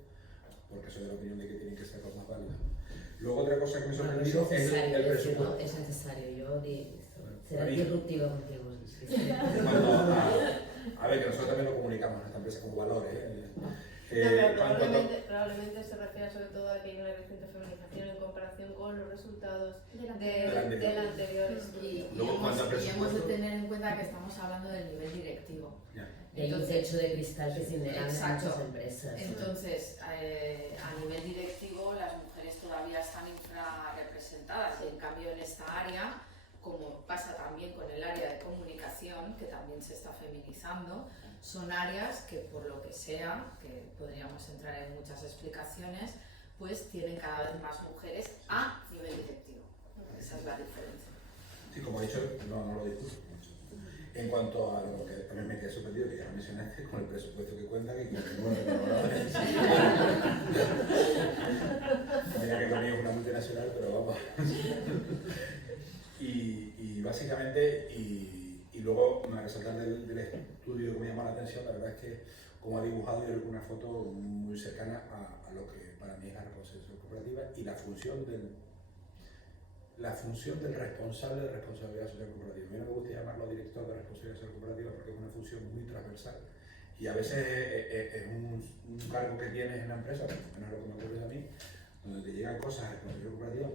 porque soy de la opinión de que tienen que ser los más válidas. Luego otra cosa que me sorprendió es el presupuesto. Es necesario, será disruptivo contigo. A ver, que nosotros también lo comunicamos en esta empresa como valores. Probablemente se refiere sobre todo a que hay una creciente feminización en comparación con los resultados del anterior estudio. Y hemos de tener en cuenta que estamos hablando del nivel directivo. Y hay un techo de cristal que es innegable en muchas empresas. Entonces, a nivel directivo, las mujeres todavía están infrarrepresentadas y en cambio en esta área, como pasa también con el área de comunicación, que también se está feminizando, son áreas que por lo que sea, que podríamos entrar en muchas explicaciones, pues tienen cada vez más mujeres a nivel directivo. Esa es la diferencia. Sí, como he dicho, no lo discuto. En cuanto a lo que también me quedé sorprendido, que ya lo mencionaste, con el presupuesto que cuenta, que ninguno de los colaboradores. Mira que conmigo es una multinacional, pero vamos. Y básicamente, y luego me resaltar del estudio que me llamó la atención, la verdad es que como ha dibujado yo una foto muy cercana a lo que para mí es la responsabilidad corporativa y la función del responsable de responsabilidad social corporativa. A mí no me gusta llamarlo director de responsabilidad social corporativa porque es una función muy transversal y a veces es un cargo que tienes en la empresa, por lo menos lo que me ocurre a mí, donde te llegan cosas de responsabilidad corporativa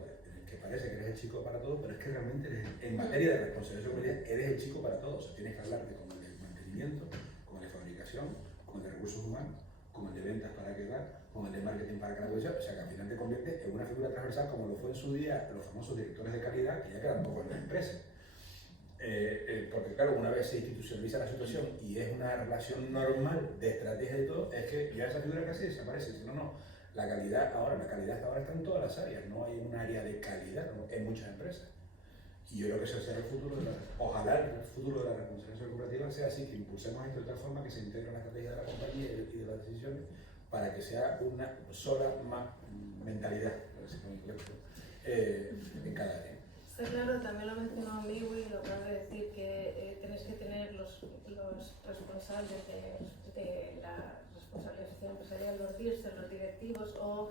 que parece que eres el chico para todo, pero es que realmente en materia de responsabilidad corporativa eres el chico para todo. O sea, tienes que hablarte con el de mantenimiento, con el de fabricación, con el de recursos humanos, con el de ventas para quedar, con el de marketing para cada cosa. O sea, que al final te conviertes en una figura transversal como lo fue en su día los famosos directores de calidad, que ya quedan poco en la empresa. Porque claro, una vez se institucionaliza la situación y es una relación normal de estrategia y todo, es que ya esa figura casi desaparece. Si no, la calidad ahora está en todas las áreas, no hay un área de calidad en muchas empresas. Y yo creo que ese será el futuro ojalá el futuro de la responsabilidad corporativa sea así, que impulsemos esto de tal forma que se integre en la estrategia de la compañía y de las decisiones para que sea una sola mentalidad en cada área. Está claro, también lo mencionó Miwi y lo acabo de decir, que tenéis que tener los responsables de la responsabilidad social empresarial, los DIRS, los directivos, o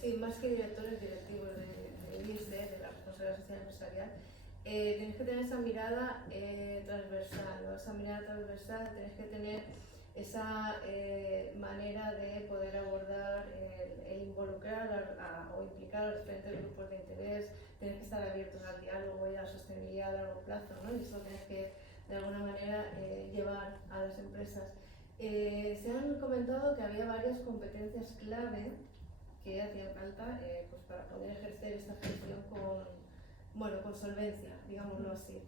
sí, más que directores, directivos de DIRS, de la responsabilidad social empresarial. Tenéis que tener esa mirada transversal, ¿no? Esa mirada transversal, tenéis que tener esa manera de poder abordar el involucrar o implicar a los diferentes grupos de interés, tenéis que estar abiertos al diálogo y a la sostenibilidad a largo plazo, ¿no? Y eso tenéis que de alguna manera llevar a las empresas. Se han comentado que había varias competencias clave que hacían falta pues para poder ejercer esta gestión con solvencia, digámoslo así.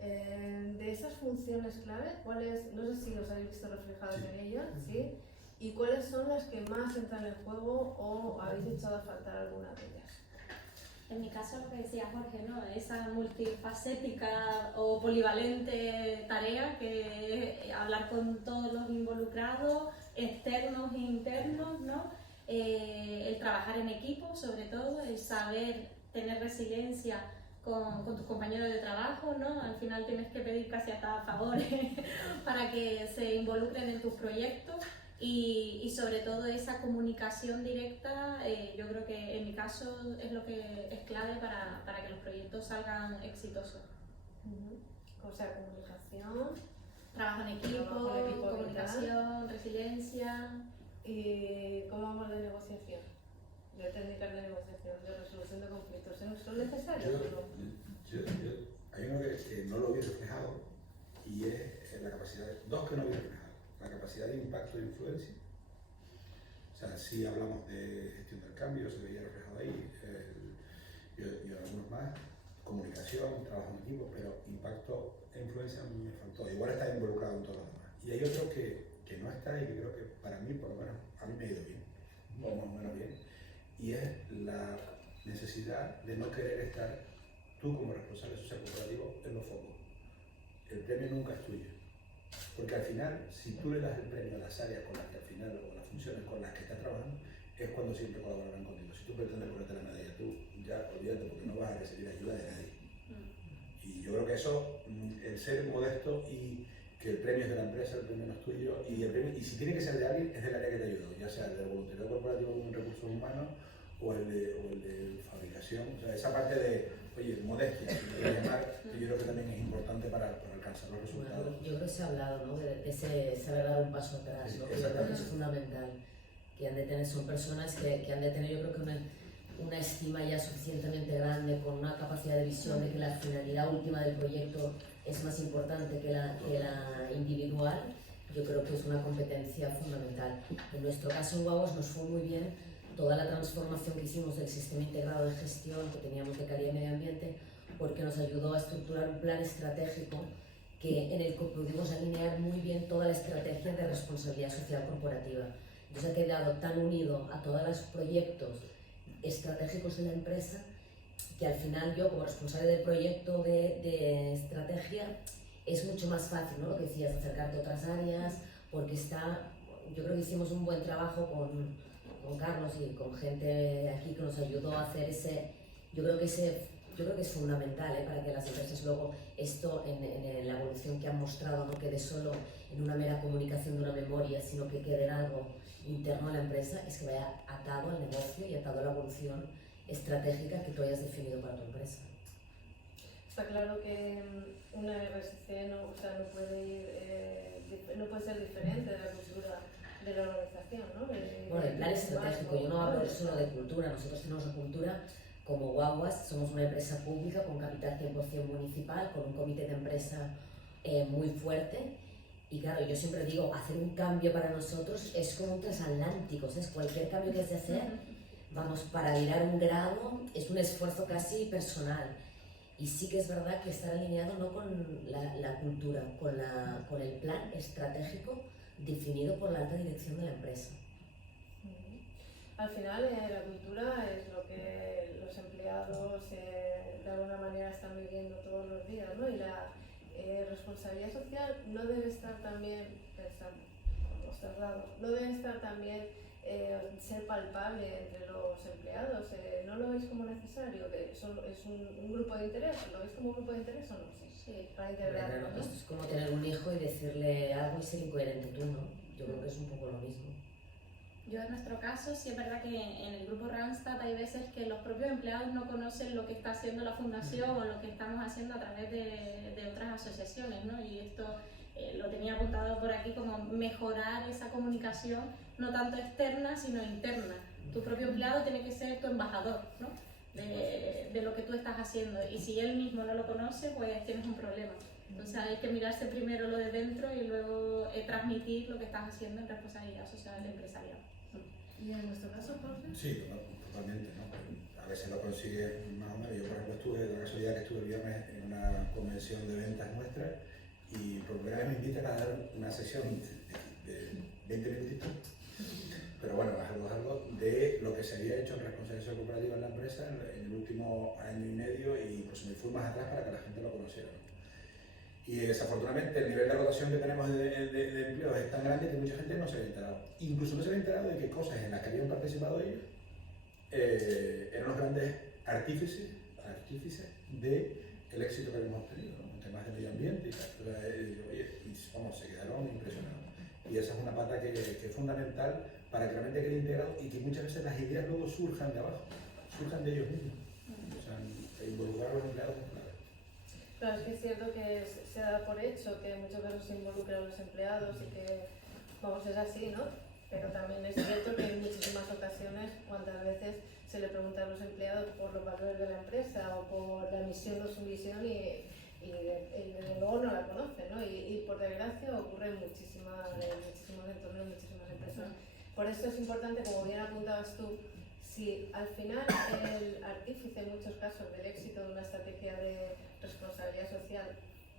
De esas funciones clave, ¿cuáles? No sé si os habéis visto reflejados en ellas, ¿sí? ¿Y cuáles son las que más entran en juego o habéis echado a faltar alguna de ellas? En mi caso, lo que decía Jorge, ¿no? Esa multifacética o polivalente tarea que es hablar con todos los involucrados, externos e internos, ¿no? El trabajar en equipo, sobre todo, el saber tener resiliencia con tus compañeros de trabajo, ¿no? Al final tienes que pedir casi hasta favores para que se involucren en tus proyectos. Y sobre todo esa comunicación directa, yo creo que en mi caso es lo que es clave para que los proyectos salgan exitosos. O sea, comunicación, Trabajo en equipo, comunicación, resiliencia. ¿Y cómo vamos de negociación? De técnicas de negociación, de resolución de conflictos, ¿son necesarias o no? Hay uno que no lo vi reflejado y es la capacidad, dos que no vi reflejado. La capacidad de impacto e influencia. O sea, sí hablamos de gestión del cambio, se veía reflejado ahí, y algunos más, comunicación, trabajo en equipo, pero impacto e influencia me faltó. Igual está involucrado en todos los demás. Y hay otro que no está y que creo que para mí, por lo menos, a mí me ha ido bien, o más o menos bien, y es la necesidad de no querer estar tú como responsable social corporativo en los focos. El premio nunca es tuyo. Porque al final, si tú le das el premio a las áreas con las que al final, o las funciones con las que estás trabajando, es cuando siempre colaborarán contigo. Si tú pretendes ponerte la medalla, tú ya olvídate porque no vas a recibir ayuda de nadie. Y yo creo que eso, el ser modesto y que el premio es de la empresa, el premio no es tuyo, y si tiene que ser de alguien, es del área que te ayudó, ya sea el de voluntariado corporativo en recursos humanos o el de fabricación. O sea, esa parte de, oye, modestia, yo creo que también es importante para alcanzar los resultados. Bueno, yo creo que se ha hablado, ¿no? de ese saber dar un paso atrás, ¿no? Yo creo que es fundamental, que han de tener, son personas que han de tener, yo creo que una estima ya suficientemente grande, con una capacidad de visión de que la finalidad última del proyecto es más importante que la individual. Yo creo que es una competencia fundamental. En nuestro caso en Guaguas nos fue muy bien toda la transformación que hicimos del sistema integrado de gestión que teníamos de calidad y medio ambiente, porque nos ayudó a estructurar un plan estratégico en el que pudimos alinear muy bien toda la estrategia de responsabilidad social corporativa. Entonces ha quedado tan unido a todos los proyectos estratégicos de la empresa que al final yo, como responsable del proyecto de estrategia, es mucho más fácil, ¿no? Lo que decías, acercarte a otras áreas, porque yo creo que hicimos un buen trabajo con Carlos y con gente de aquí que nos ayudó a hacer yo creo que es fundamental, para que las empresas luego esto en la evolución que han mostrado no quede solo en una mera comunicación de una memoria, sino que quede en algo interno a la empresa, es que vaya atado al negocio y atado a la evolución estratégica que tú hayas definido para tu empresa. Está claro que una RSC no puede ser diferente de la cultura de la organización, ¿no? Bueno, el plan estratégico, yo no hablo solo de cultura, nosotros tenemos la cultura como Guaguas, somos una empresa pública con capital 100% municipal, con un comité de empresa muy fuerte. Y claro, yo siempre digo, hacer un cambio para nosotros es como un transatlántico, ¿sabes? Cualquier cambio que has de hacer, vamos, para virar un grado es un esfuerzo casi personal. Y sí que es verdad que estar alineado no con la cultura, con el plan estratégico definido por la alta dirección de la empresa. Al final, la cultura es lo que los empleados de alguna manera están viviendo todos los días, ¿no? Y la responsabilidad social no debe estar también, no debe estar también ser palpable entre los empleados. ¿No lo veis como necesario? ¿Es un grupo de interés? ¿Lo veis como un grupo de interés o no? Sí, para integrarlo, ¿no? Esto es como tener un hijo y decirle algo y ser incoherente tú, ¿no? Yo creo que es un poco lo mismo. Yo en nuestro caso sí es verdad que en el grupo Randstad hay veces que los propios empleados no conocen lo que está haciendo la fundación o lo que estamos haciendo a través de otras asociaciones, ¿no? Y esto lo tenía apuntado por aquí como mejorar esa comunicación no tanto externa sino interna. Tu propio empleado tiene que ser tu embajador, ¿no? de lo que tú estás haciendo, y si él mismo no lo conoce, pues tienes un problema. Entonces hay que mirarse primero lo de dentro y luego transmitir lo que estás haciendo en responsabilidad social empresarial. ¿Y en nuestro caso, Jorge? Sí, totalmente, ¿no? A veces lo consigues más o menos. Yo, por ejemplo, estuve, la casualidad que estuve el viernes en una convención de ventas nuestra y por primera vez me invitan a dar una sesión de 20 minutitos Pero bueno, es algo de lo que se había hecho en responsabilidad corporativa en la empresa en el último año y medio, y incluso me fui más atrás para que la gente lo conociera, ¿no? Y desafortunadamente el nivel de rotación que tenemos de empleos es tan grande que mucha gente no se había enterado. Incluso no se había enterado de que cosas en las que habían participado ellos eran los grandes artífices del éxito que habíamos obtenido, ¿no? En temas de medio ambiente y tal. Oye, vamos, se quedaron impresionados. Y esa es una pata que es fundamental para que realmente quede integrado y que muchas veces las ideas luego surjan de abajo, surjan de ellos mismos. O sea, involucrar a los empleados es clave. Claro, es que es cierto que se da por hecho que en muchos casos se involucran a los empleados y que, vamos, es así, ¿no? Pero también es cierto que en muchísimas ocasiones, cuántas veces se le pregunta a los empleados por los valores de la empresa o por la misión o su visión y desde luego no la conocen, ¿no? Y por desgracia ocurre en muchísimos entornos, en muchísimas empresas. Por eso es importante, como bien apuntabas tú, si al final el artífice en muchos casos del éxito de una estrategia de responsabilidad social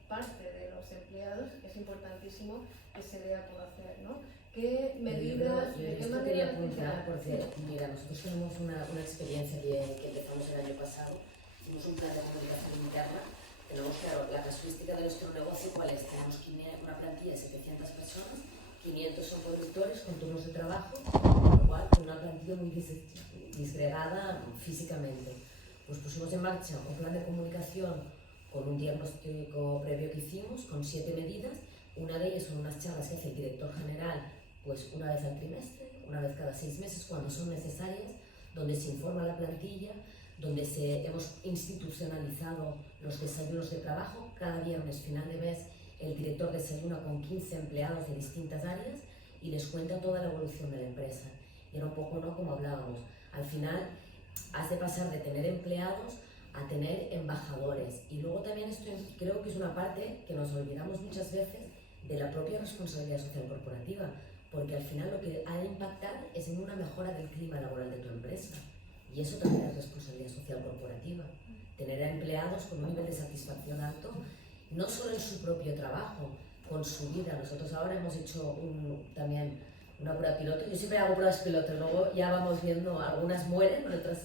parte de los empleados, es importantísimo que se dé a conocer, ¿no? ¿Qué medidas, de qué manera quería apuntar? Porque, mira, nosotros tenemos una experiencia que empezamos el año pasado, hicimos un plan de comunicación interna. Tenemos, claro, la casuística de nuestro negocio, ¿cuál es? Tenemos una plantilla de 700 personas, 500 son conductores con turnos de trabajo, con lo cual una plantilla muy disgregada físicamente. Pues pusimos en marcha un plan de comunicación con un diagnóstico previo que hicimos, con 7 medidas. Una de ellas son unas charlas que hace el director general, pues una vez al trimestre, una vez cada 6 meses, cuando son necesarias, donde se informa a la plantilla, donde hemos institucionalizado los desayunos de trabajo. Cada viernes, final de mes, el director desayuna con 15 empleados de distintas áreas y les cuenta toda la evolución de la empresa. Y era un poco, ¿no?, como hablábamos. Al final, has de pasar de tener empleados a tener embajadores. Y luego también esto creo que es una parte que nos olvidamos muchas veces de la propia responsabilidad social corporativa, porque al final lo que ha de impactar es en una mejora del clima laboral de tu empresa. Y eso también es responsabilidad social corporativa. Tener a empleados con un nivel de satisfacción alto, no solo en su propio trabajo, con su vida. Nosotros ahora hemos hecho también una prueba piloto. Yo siempre hago pruebas piloto, luego ya vamos viendo, algunas mueren, otras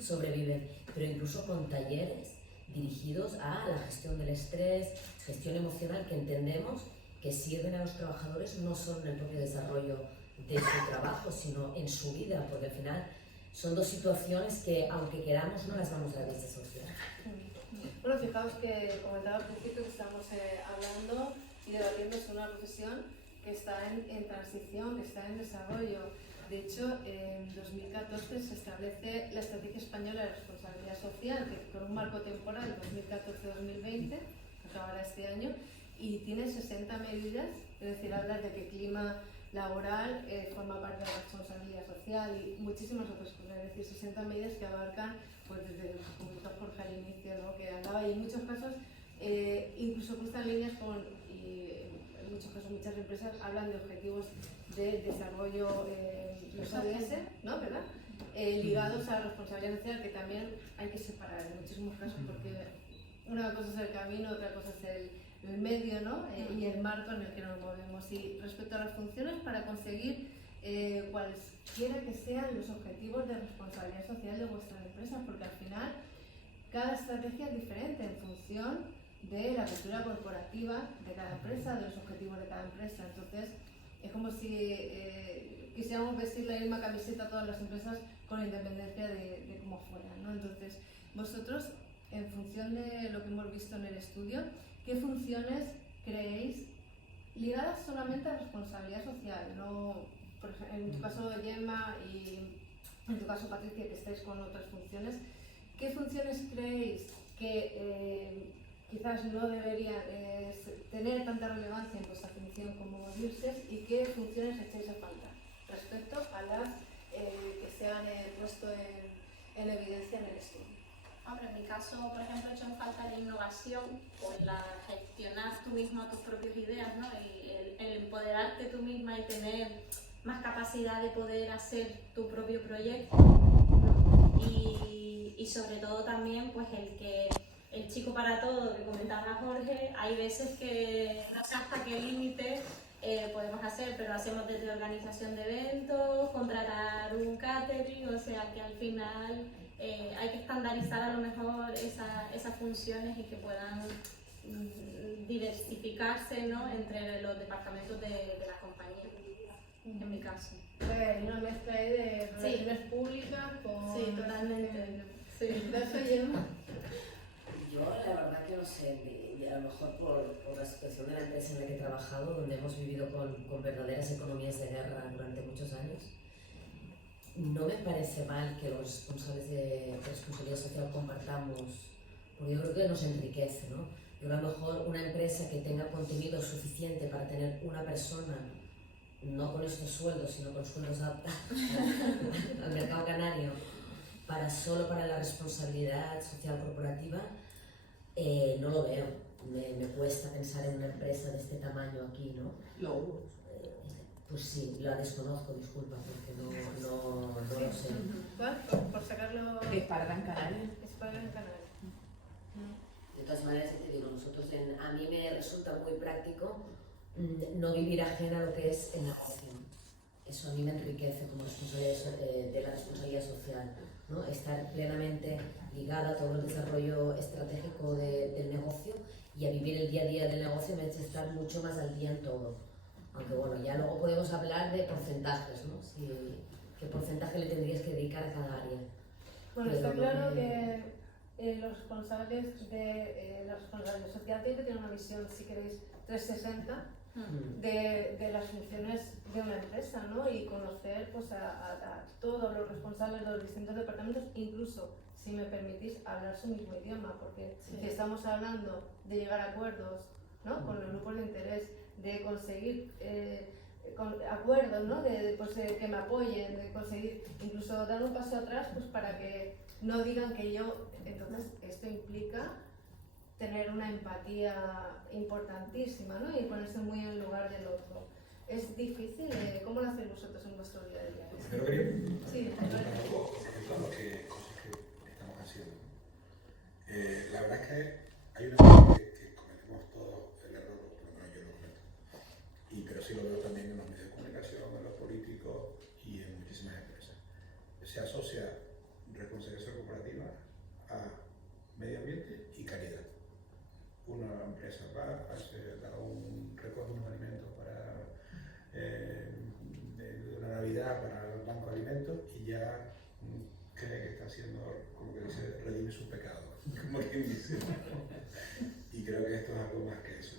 sobreviven. Pero incluso con talleres dirigidos a la gestión del estrés, gestión emocional, que entendemos que sirven a los trabajadores no solo en el propio desarrollo de su trabajo, sino en su vida, porque al final son dos situaciones que, aunque queramos, no las vamos a disociar. Bueno, fijaos que comentaba al principio que estamos hablando y debatiendo sobre una profesión que está en transición, que está en desarrollo. De hecho, en 2014 se establece la Estrategia Española de Responsabilidad Social, que con un marco temporal 2014-2020, que acabará este año, y tiene 60 medidas, es decir, habla de que clima laboral forma parte de la responsabilidad social y muchísimas otras cosas, es decir, 60 medidas que abarcan, pues desde lo que comentó Jorge al inicio, ¿no?, que hablaba, y en muchos casos incluso cruzan líneas con, y en muchos casos muchas empresas hablan de objetivos de desarrollo, los ODS, ¿no?, ¿verdad?, ligados a la responsabilidad social, que también hay que separar en muchísimos casos, porque una cosa es el camino, otra cosa es el medio, ¿no?, y el marco en el que nos movemos. Y respecto a las funciones, para conseguir cualesquiera que sean los objetivos de responsabilidad social de vuestra empresa, porque al final cada estrategia es diferente en función de la cultura corporativa de cada empresa, de los objetivos de cada empresa. Entonces es como si quisiéramos vestir la misma camiseta a todas las empresas con independencia de cómo fueran, ¿no? Entonces vosotros, en función de lo que hemos visto en el estudio, ¿qué funciones creéis ligadas solamente a responsabilidad social? No, por ejemplo, en tu caso, Gemma, y en tu caso, Patricia, que estáis con otras funciones, ¿qué funciones creéis que quizás no deberían tener tanta relevancia en vuestra función como DIRSES, y qué funciones echáis a falta respecto a las que se han puesto en evidencia en el estudio? Ahora, en mi caso, por ejemplo, he hecho en falta la innovación, pues la gestionar tú misma tus propias ideas, ¿no? El empoderarte tú misma y tener más capacidad de poder hacer tu propio proyecto, ¿no? Y sobre todo también, pues el chico para todo que comentaba Jorge, hay veces que no sé hasta qué límite podemos hacer, pero hacemos desde organización de eventos, contratar un catering, o sea que al final hay que estandarizar a lo mejor esas funciones y que puedan diversificarse, ¿no?, entre los departamentos de la compañía, en mi caso. Una mezcla ahí de relaciones públicas con... Sí, totalmente. Sí. ¿Eso lleva? Yo la verdad que no sé, y a lo mejor por la situación de la empresa en la que he trabajado, donde hemos vivido con verdaderas economías de guerra durante muchos años, no me parece mal que los responsables de responsabilidad social compartamos, porque yo creo que nos enriquece, ¿no? Yo a lo mejor una empresa que tenga contenido suficiente para tener una persona, no con estos sueldos, sino con sueldos adaptados al mercado canario, solo para la responsabilidad social corporativa, no lo veo. Me cuesta pensar en una empresa de este tamaño aquí, ¿no? Lo hubo. Pues sí, la desconozco, disculpa, porque no lo sé. ¿Cuál? Por sacarlo... Es para Gran Canaria. Es para Gran Canaria. De todas maneras, te digo, a mí me resulta muy práctico no vivir ajena a lo que es el negocio. Eso a mí me enriquece como responsabilidad de la responsabilidad social, ¿no? Estar plenamente ligada a todo el desarrollo estratégico del negocio y a vivir el día a día del negocio me hace estar mucho más al día en todo. Aunque bueno, ya luego podemos hablar de porcentajes, ¿no? ¿Qué porcentaje le tendrías que dedicar a cada área? Bueno, está claro que los responsables de la responsabilidad social tienen que tener una visión, si queréis, 360 de las funciones de una empresa, ¿no? Y conocer pues, a todos los responsables de los distintos departamentos, incluso, si me permitís, hablar su mismo idioma, porque si estamos hablando de llegar a acuerdos, ¿no?, con los grupos de interés, de conseguir acuerdos, ¿no?, de que me apoyen, de conseguir incluso dar un paso atrás pues, para que no digan que yo... Entonces, esto implica tener una empatía importantísima, ¿no?, y ponerse muy en el lugar del otro. Es difícil, ¿cómo lo hacéis vosotros en vuestro día a día? Pero quería Sí, comentar un poco cosas que estamos haciendo. La verdad es que hay una cosa que cometemos todos el error, por lo menos yo lo cometo, pero sí lo veo también en los medios de comunicación, en los políticos y en muchísimas empresas. Se asocia responsabilidad corporativa a medio ambiente y calidad. Una empresa va a recoge unos alimentos para de una Navidad para el banco de alimentos y ya cree que está haciendo, como que dice, redime sus pecados, como quien dice. Y creo que esto es algo más que eso,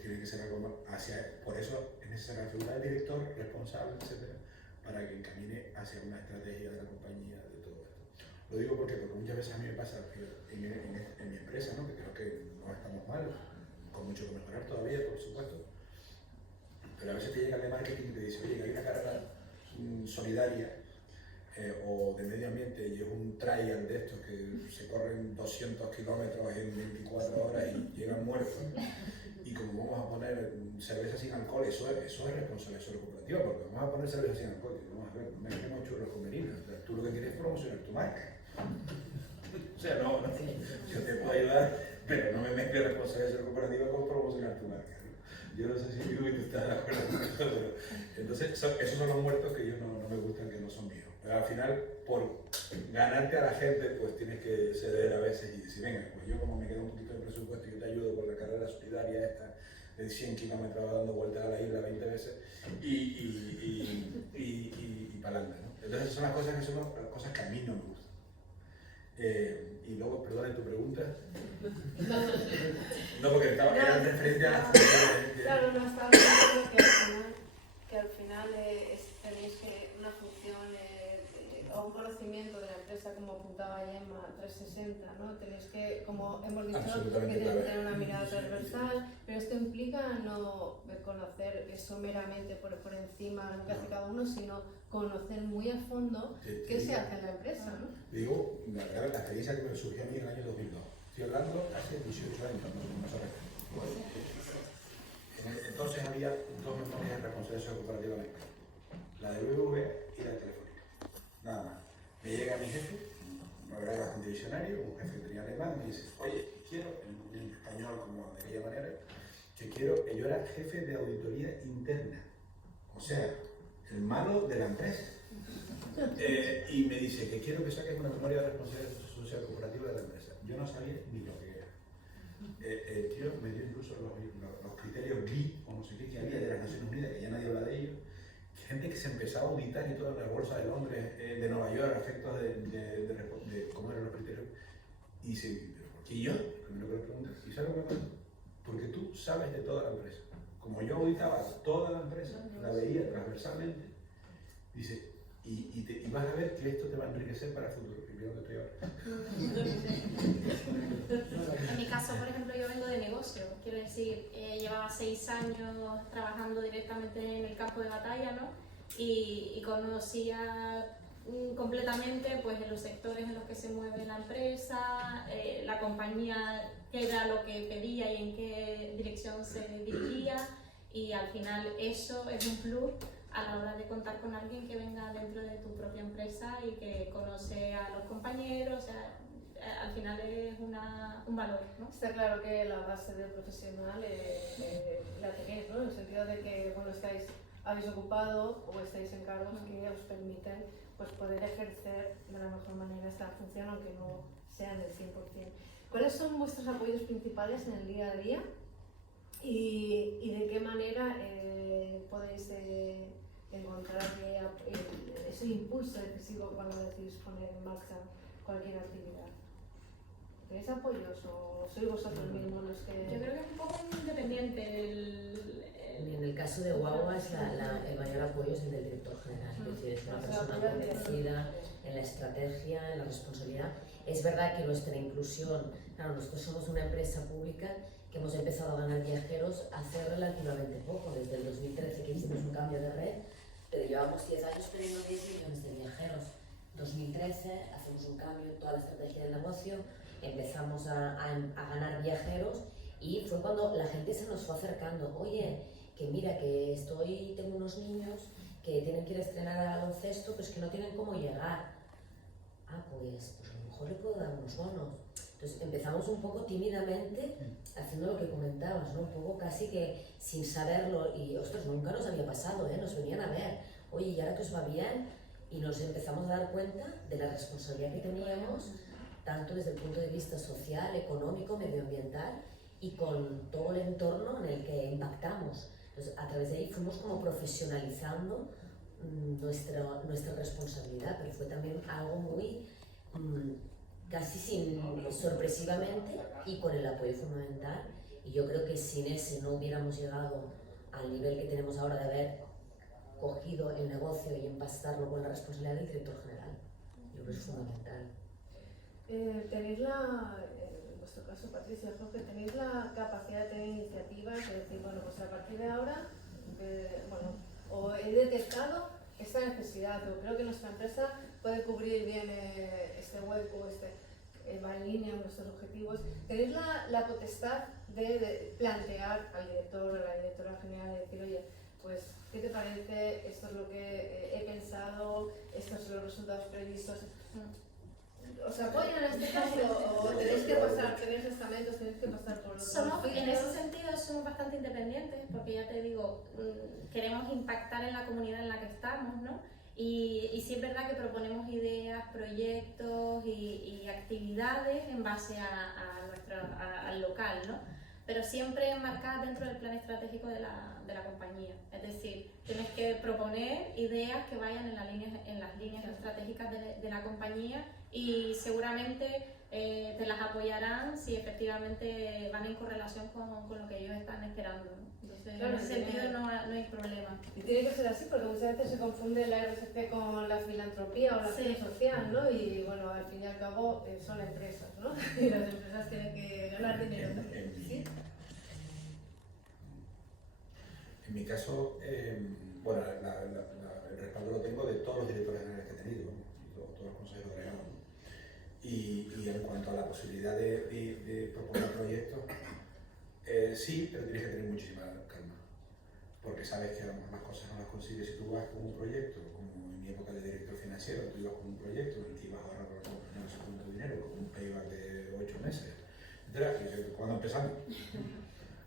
tiene que ser algo más por eso es necesaria la figura del director, responsable, etcétera, para que encamine hacia una estrategia de la compañía, de todo esto. Lo digo porque muchas veces a mí me pasa en mi empresa, ¿no?, que creo que no estamos mal, con mucho que mejorar todavía, por supuesto, pero a veces te llega el de marketing y te dice, oye, que hay una carrera solidaria o de medio ambiente y es un trial de estos que se corren 200 kilómetros en 24 horas y llegan muertos. Y como vamos a poner cerveza sin alcohol, eso es responsabilidad corporativa, porque vamos a poner cerveza sin alcohol. Y vamos a ver, no mezclemos churros con merinas. O sea, tú lo que quieres es promocionar tu marca. O sea, no, yo te puedo ayudar, pero no me mezcles responsabilidad corporativa con promocionar tu marca. Yo no sé si tú estás de acuerdo con esto, pero entonces esos son los muertos que yo no me gustan, que no son míos. Pero al final, por ganarte a la gente, pues tienes que ceder a veces y decir, venga, pues yo como me queda un poquito de presupuesto, yo te ayudo con la carrera solidaria esta de 100 kilómetros dando vueltas a la isla 20 veces y para adelante, ¿no? Entonces esas son las cosas que a mí no me gustan. Y luego, perdona tu pregunta. No, porque era referente a la... Claro, no estaba diciendo que al final tenéis que una función o un conocimiento de la empresa, como apuntaba Gemma, 360, ¿no? Tenéis que, como hemos dicho, que tener una mirada transversal, pero esto implica no conocer someramente por encima lo que hace cada uno, sino conocer muy a fondo qué se hace en la empresa, ¿no? Digo, la verdad, la experiencia que me surgió a mí en el año 2002. Estoy hablando hace 18 años, no sé. Entonces había dos memorias de responsabilidad corporativa en la empresa. La de BBV y la de Telefónica. Nada más. Me llega mi jefe, me agrega bastante visionario, un jefe que tenía alemán, me dice, oye, quiero, en español como de aquella manera, yo era jefe de auditoría interna, o sea, el malo de la empresa. Y me dice que quiero que saques una memoria de responsabilidad social corporativa de la empresa. Yo no sabía ni lo que era. El tío me dio incluso los criterios GRI, o no sé qué, que había de las Naciones Unidas, que ya nadie habla de ellos. Gente que se empezaba a auditar y todo en la bolsa de Londres, de Nueva York, a efectos de cómo eran los criterios. Y dice, ¿pero por qué yo? Me lo preguntas. ¿Y sabes lo que pasa? Porque tú sabes de toda la empresa. Como yo auditaba toda la empresa, la veía transversalmente, dice, y vas a ver que esto te va a enriquecer para el futuro. Y mira dónde estoy ahora. En mi caso, por ejemplo, yo vengo de negocio, quiero decir, llevaba 6 años trabajando directamente en el campo de batalla, ¿no? Y conocía completamente pues, los sectores en los que se mueve la empresa, la compañía, qué era lo que pedía y en qué dirección se dirigía, y al final eso es un plus a la hora de contar con alguien que venga dentro de tu propia empresa y que conoce a los compañeros, o sea, al final es un valor, ¿no? Está claro que la base del profesional la tenéis, ¿no? En el sentido de que, bueno, habéis ocupado o estáis en cargos que os permiten pues, poder ejercer de la mejor manera esta función, aunque no sean del 100%. ¿Cuáles son vuestros apoyos principales en el día a día? ¿Y de qué manera podéis encontrar ese impulso decisivo cuando decidís poner en marcha cualquier actividad? ¿Tenéis apoyos o sois vosotros mismos los que...? Yo creo que es un poco independiente En el caso de Guaguas, el mayor apoyo es el del director general, es decir, es una persona convencida en la estrategia, en la responsabilidad. Es verdad que nuestra inclusión, claro, nosotros somos una empresa pública que hemos empezado a ganar viajeros hace relativamente poco, desde el 2013 que hicimos un cambio de red, pero llevamos 10 años teniendo 10 millones de viajeros. 2013 hacemos un cambio en toda la estrategia del negocio, empezamos a ganar viajeros y fue cuando la gente se nos fue acercando. Oye, que mira, que tengo unos niños que tienen que ir a estrenar al baloncesto, pero es que no tienen cómo llegar. Pues a lo mejor le puedo dar unos bonos. Entonces empezamos un poco tímidamente haciendo lo que comentabas, ¿no? Un poco casi que sin saberlo, y ostras, nunca nos había pasado, nos venían a ver, oye, ¿y ahora que os va bien? Y nos empezamos a dar cuenta de la responsabilidad que teníamos, tanto desde el punto de vista social, económico, medioambiental, y con todo el entorno en el que impactamos. Entonces, a través de ahí fuimos como profesionalizando nuestra responsabilidad, pero fue también algo muy casi sorpresivamente y con el apoyo fundamental, y yo creo que sin ese no hubiéramos llegado al nivel que tenemos ahora de haber cogido el negocio y empastarlo con la responsabilidad del director general. Yo creo que es fundamental. Tenéis en vuestro caso, Patricia, Jorge, tenéis la capacidad de tener iniciativas, de decir, bueno, pues a partir de ahora, o he detectado esta necesidad, o creo que nuestra empresa puede cubrir bien este hueco, va en línea con nuestros objetivos. Tenéis la potestad de plantear al director o a la directora general, de decir, oye, pues, ¿qué te parece? Esto es lo que he pensado, estos son los resultados previstos. ¿Os apoyan en este caso o tenéis que pasar, tenéis estamentos, tenéis que pasar por otros filtros? En ese sentido somos bastante independientes, porque ya te digo, queremos impactar en la comunidad en la que estamos, ¿no? Y sí es verdad que proponemos ideas, proyectos y actividades en base al local, ¿no? Pero siempre enmarcadas dentro del plan estratégico de la compañía. Es decir, tienes que proponer ideas que vayan en las líneas estratégicas de la compañía, y seguramente te las apoyarán si efectivamente van en correlación con lo que ellos están esperando, ¿no? Entonces, claro, en ese sentido no hay problema. Y tiene que ser así, porque muchas veces se confunde la RSC con la filantropía o la acción social, ¿no? Y bueno, al fin y al cabo son empresas, ¿no? Y las empresas tienen que ganar dinero también. ¿Sí? En mi caso, bueno, el respaldo lo tengo de todos los directores generales que he tenido, ¿no? Y todos los consejeros delegados, ¿no? Y en cuanto a la posibilidad de proponer proyectos, sí, pero tienes que tener muchísima calma, porque sabes que a lo mejor las cosas no las consigues si tú vas con un proyecto, como en mi época de director financiero, tú ibas con un proyecto en el que ibas a ahorrar no sé cuánto dinero, con un payback de 8 meses, etc. Cuando empezamos.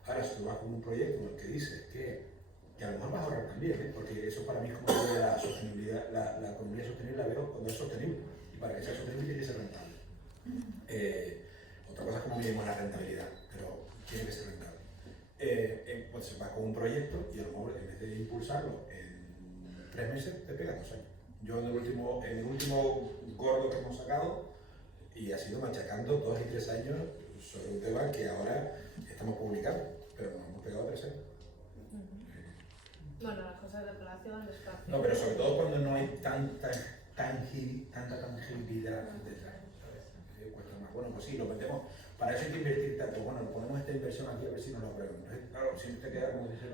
Ahora ahora si tú vas con un proyecto en el que dices que a lo mejor vas a ahorrar también, porque eso para mí es como que la sostenibilidad, la economía sostenible la veo cuando es sostenible, y para que sea sostenible tiene que ser rentable. Otra cosa es como mínimo la rentabilidad, pero tiene que ser rentable. Pues vas con un proyecto y a lo mejor en vez de impulsarlo en 3 meses te pega 2 años. Yo en el último gordo que hemos sacado, y ha sido machacando 2 y 3 años sobre un tema que ahora estamos publicando, pero nos hemos pegado 3 años. Bueno, las cosas de relación es fácil. No, pero sobre todo cuando no hay tanta tangibilidad detrás, ¿sabes? Cuesta más. Bueno, pues sí, lo metemos. Para eso hay que invertir tanto. Bueno, ponemos esta inversión aquí a ver si nos lo aprueban. Entonces, claro, si te queda, como dice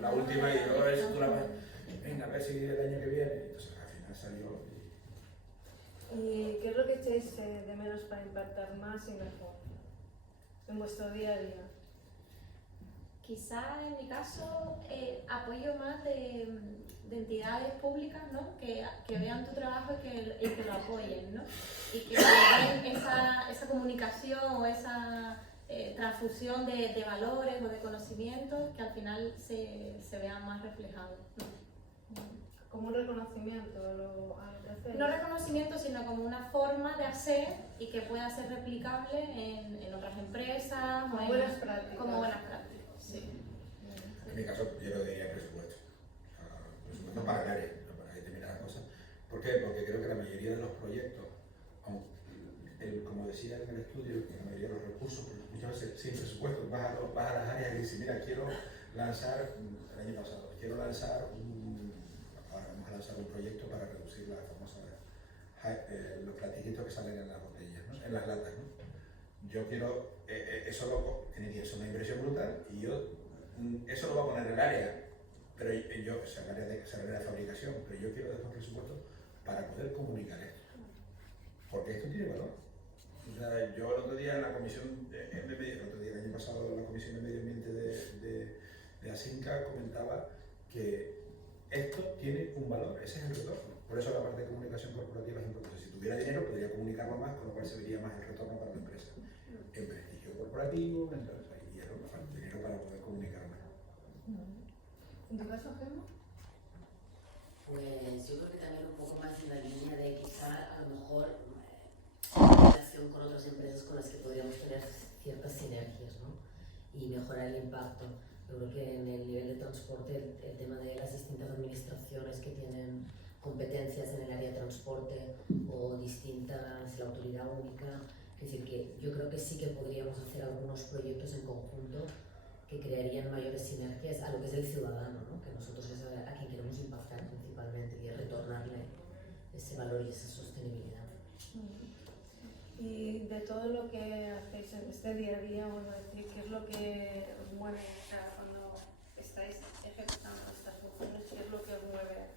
la última y luego a ver si tú la vas. Venga, a ver si el año que viene. Entonces, al final salió. ¿Y qué es lo que echáis de menos para impactar más y mejor en vuestro día a día? Quizá en mi caso apoyo más de entidades públicas, ¿no? que vean tu trabajo y que lo apoyen, ¿no? Y que den esa comunicación o esa transfusión de valores o de conocimientos que al final se vean más reflejados, ¿no? Como un reconocimiento a lo que hacéis. No reconocimiento, sino como una forma de hacer y que pueda ser replicable en otras empresas como o buenas prácticas. Como buenas prácticas, sí. En mi caso, yo lo diría presupuesto. Presupuesto para el área, no para determinadas cosas. ¿Por qué? Porque creo que la mayoría de los proyectos, como decía en el estudio, que la mayoría de los recursos, muchas veces sin presupuesto, vas a las áreas y dices, mira, quiero lanzar, el año pasado, ahora vamos a lanzar un proyecto para reducir las famosas, los platiquitos que salen en las botellas, ¿no? En las latas, ¿no? Yo quiero, eso tiene que ser una inversión brutal y eso lo va a poner el área, pero yo, o sea, el área de fabricación, pero yo quiero después presupuesto para poder comunicar esto, porque esto tiene valor. O sea, yo el otro día en la comisión, el año pasado en la comisión de medio ambiente de ASINCA comentaba que esto tiene un valor, ese es el retorno. Por eso la parte de comunicación corporativa es importante. Si tuviera dinero podría comunicarlo más, con lo cual se vería más el retorno para la empresa. En prestigio corporativo, entonces ahí es lo que falta, dinero para poder comunicar más. ¿En tu caso, Gemma? Pues yo creo que también un poco más en la línea de quizá a lo mejor en relación con otras empresas con las que podríamos tener ciertas sinergias, ¿no? Y mejorar el impacto. Yo creo que en el nivel de transporte el tema de las distintas administraciones que tienen competencias en el área de transporte o distintas, la autoridad única, es decir, que yo creo que sí que podríamos hacer algunos proyectos en conjunto que crearían mayores sinergias a lo que es el ciudadano, ¿no? Que nosotros es a quien queremos impactar principalmente y retornarle ese valor y esa sostenibilidad. Y de todo lo que hacéis en este día a día, bueno, decir, ¿qué es lo que os mueve? O sea, cuando estáis ejecutando estas funciones, ¿qué es lo que os mueve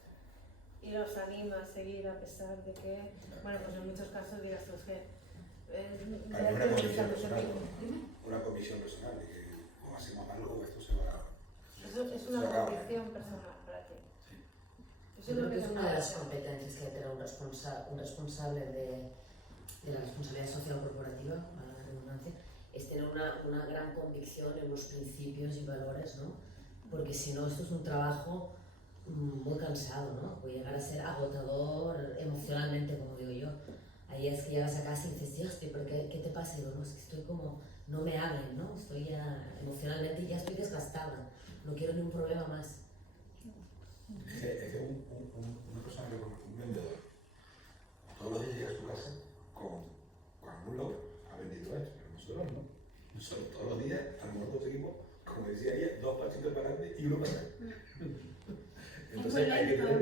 y os anima a seguir a pesar de que, bueno, pues en muchos casos digas tú, es que... Hay una comisión personal de que o hacemos algo, esto se va... Es una convicción personal para ti. Yo creo que es una de las competencias que debe tener un responsable de la responsabilidad social corporativa, a la redundancia, es tener una gran convicción en los principios y valores, ¿no? Porque si no, esto es un trabajo muy cansado, ¿no? Puede llegar a ser agotador emocionalmente, como digo yo. Ahí es que llegas a casa y dices, Dios, ¿pero qué te pasa? Y digo, no, es que estoy como, no me hablen, ¿no? Estoy ya emocionalmente, ya estoy desgastada, no quiero ni un problema más. Es que una persona que un vendedor, todos los días llega a su casa con un logro, ha vendido esto, pero nosotros no. Nosotros todos los días a lo mejor conseguimos, como decía ella, 2 pasitos para adelante y 1 para atrás. Entonces hay que tener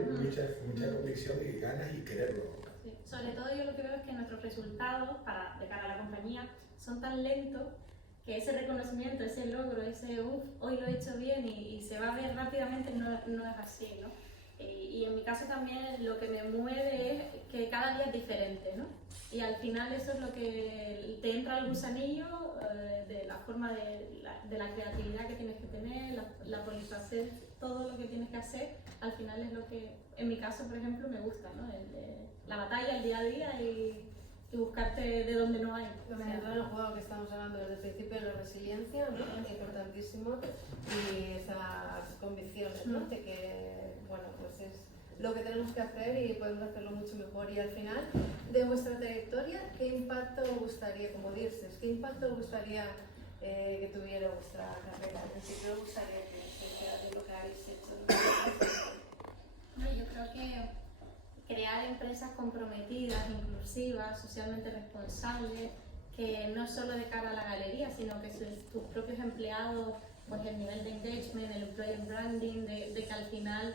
mucha convicción y ganas y quererlo. Sí. Sobre todo yo lo que veo es que nuestros resultados de cara a la compañía son tan lentos que ese reconocimiento, ese logro, ese hoy lo he hecho bien y se va a ver rápidamente no es así, ¿no? Y en mi caso también lo que me mueve es que cada día es diferente, ¿no? Y al final eso es lo que te entra el gusanillo de la forma de la creatividad que tienes que tener, la polifacer, todo lo que tienes que hacer, al final es lo que, en mi caso, por ejemplo, me gusta, ¿no? La batalla, el día a día y buscar buscarte de donde no hay. Lo que entra en el juego que estamos hablando desde el principio de la resiliencia, ¿no? Es importantísimo, y esas convicciones, ¿no? De que, bueno, pues es lo que tenemos que hacer y podemos hacerlo mucho mejor. Y al final de vuestra trayectoria, ¿qué impacto os gustaría, como dices, qué impacto os gustaría que tuviera vuestra carrera? Es decir, ¿qué os gustaría que se quedara de lo que habéis hecho? No, yo creo que crear empresas comprometidas, inclusivas, socialmente responsables, que no solo de cara a la galería, sino que tus propios empleados, pues el nivel de engagement, el employer branding, de que al final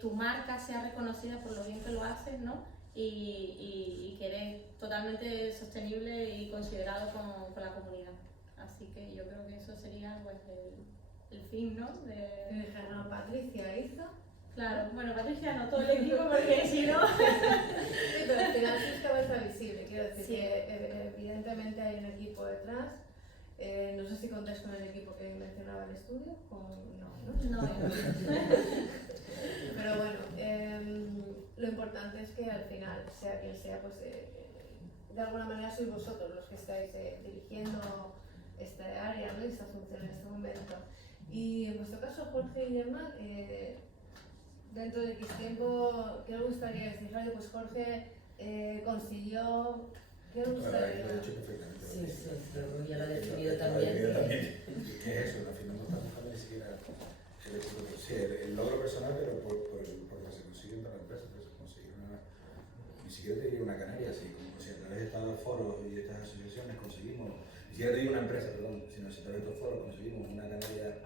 tu marca sea reconocida por lo bien que lo haces, ¿no? Y que eres totalmente sostenible y considerado con la comunidad. Así que yo creo que eso sería pues, el fin, ¿no? No, Patricia hizo. Claro, bueno, Patricia no todo el equipo porque si no... Sí, pero al final sí es cabeza visible, quiero decir Sí. que evidentemente hay un equipo detrás. No sé si contáis con el equipo que mencionaba el estudio o no. No, Pero bueno, lo importante es que al final, sea quien sea, pues de alguna manera sois vosotros los que estáis dirigiendo esta área, ¿no? Esta función en este momento. Y en vuestro caso, Jorge y Gemma, dentro de X tiempo, ¿qué os gustaría decir? Oye, pues Jorge consiguió... ¿Qué os Lo gustaría? he dicho perfectamente. Sí, pero ya lo he definido Lo he también. definido también. ¿Qué es eso? Al final no estamos buscando ni siquiera el logro personal, pero por lo que se consigue en toda la empresa, pero se consigue ni siquiera te diría una canaria, si a través de estos foros y estas asociaciones conseguimos, ni siquiera te diría una empresa, perdón, sino si a través de estos foros conseguimos una canaria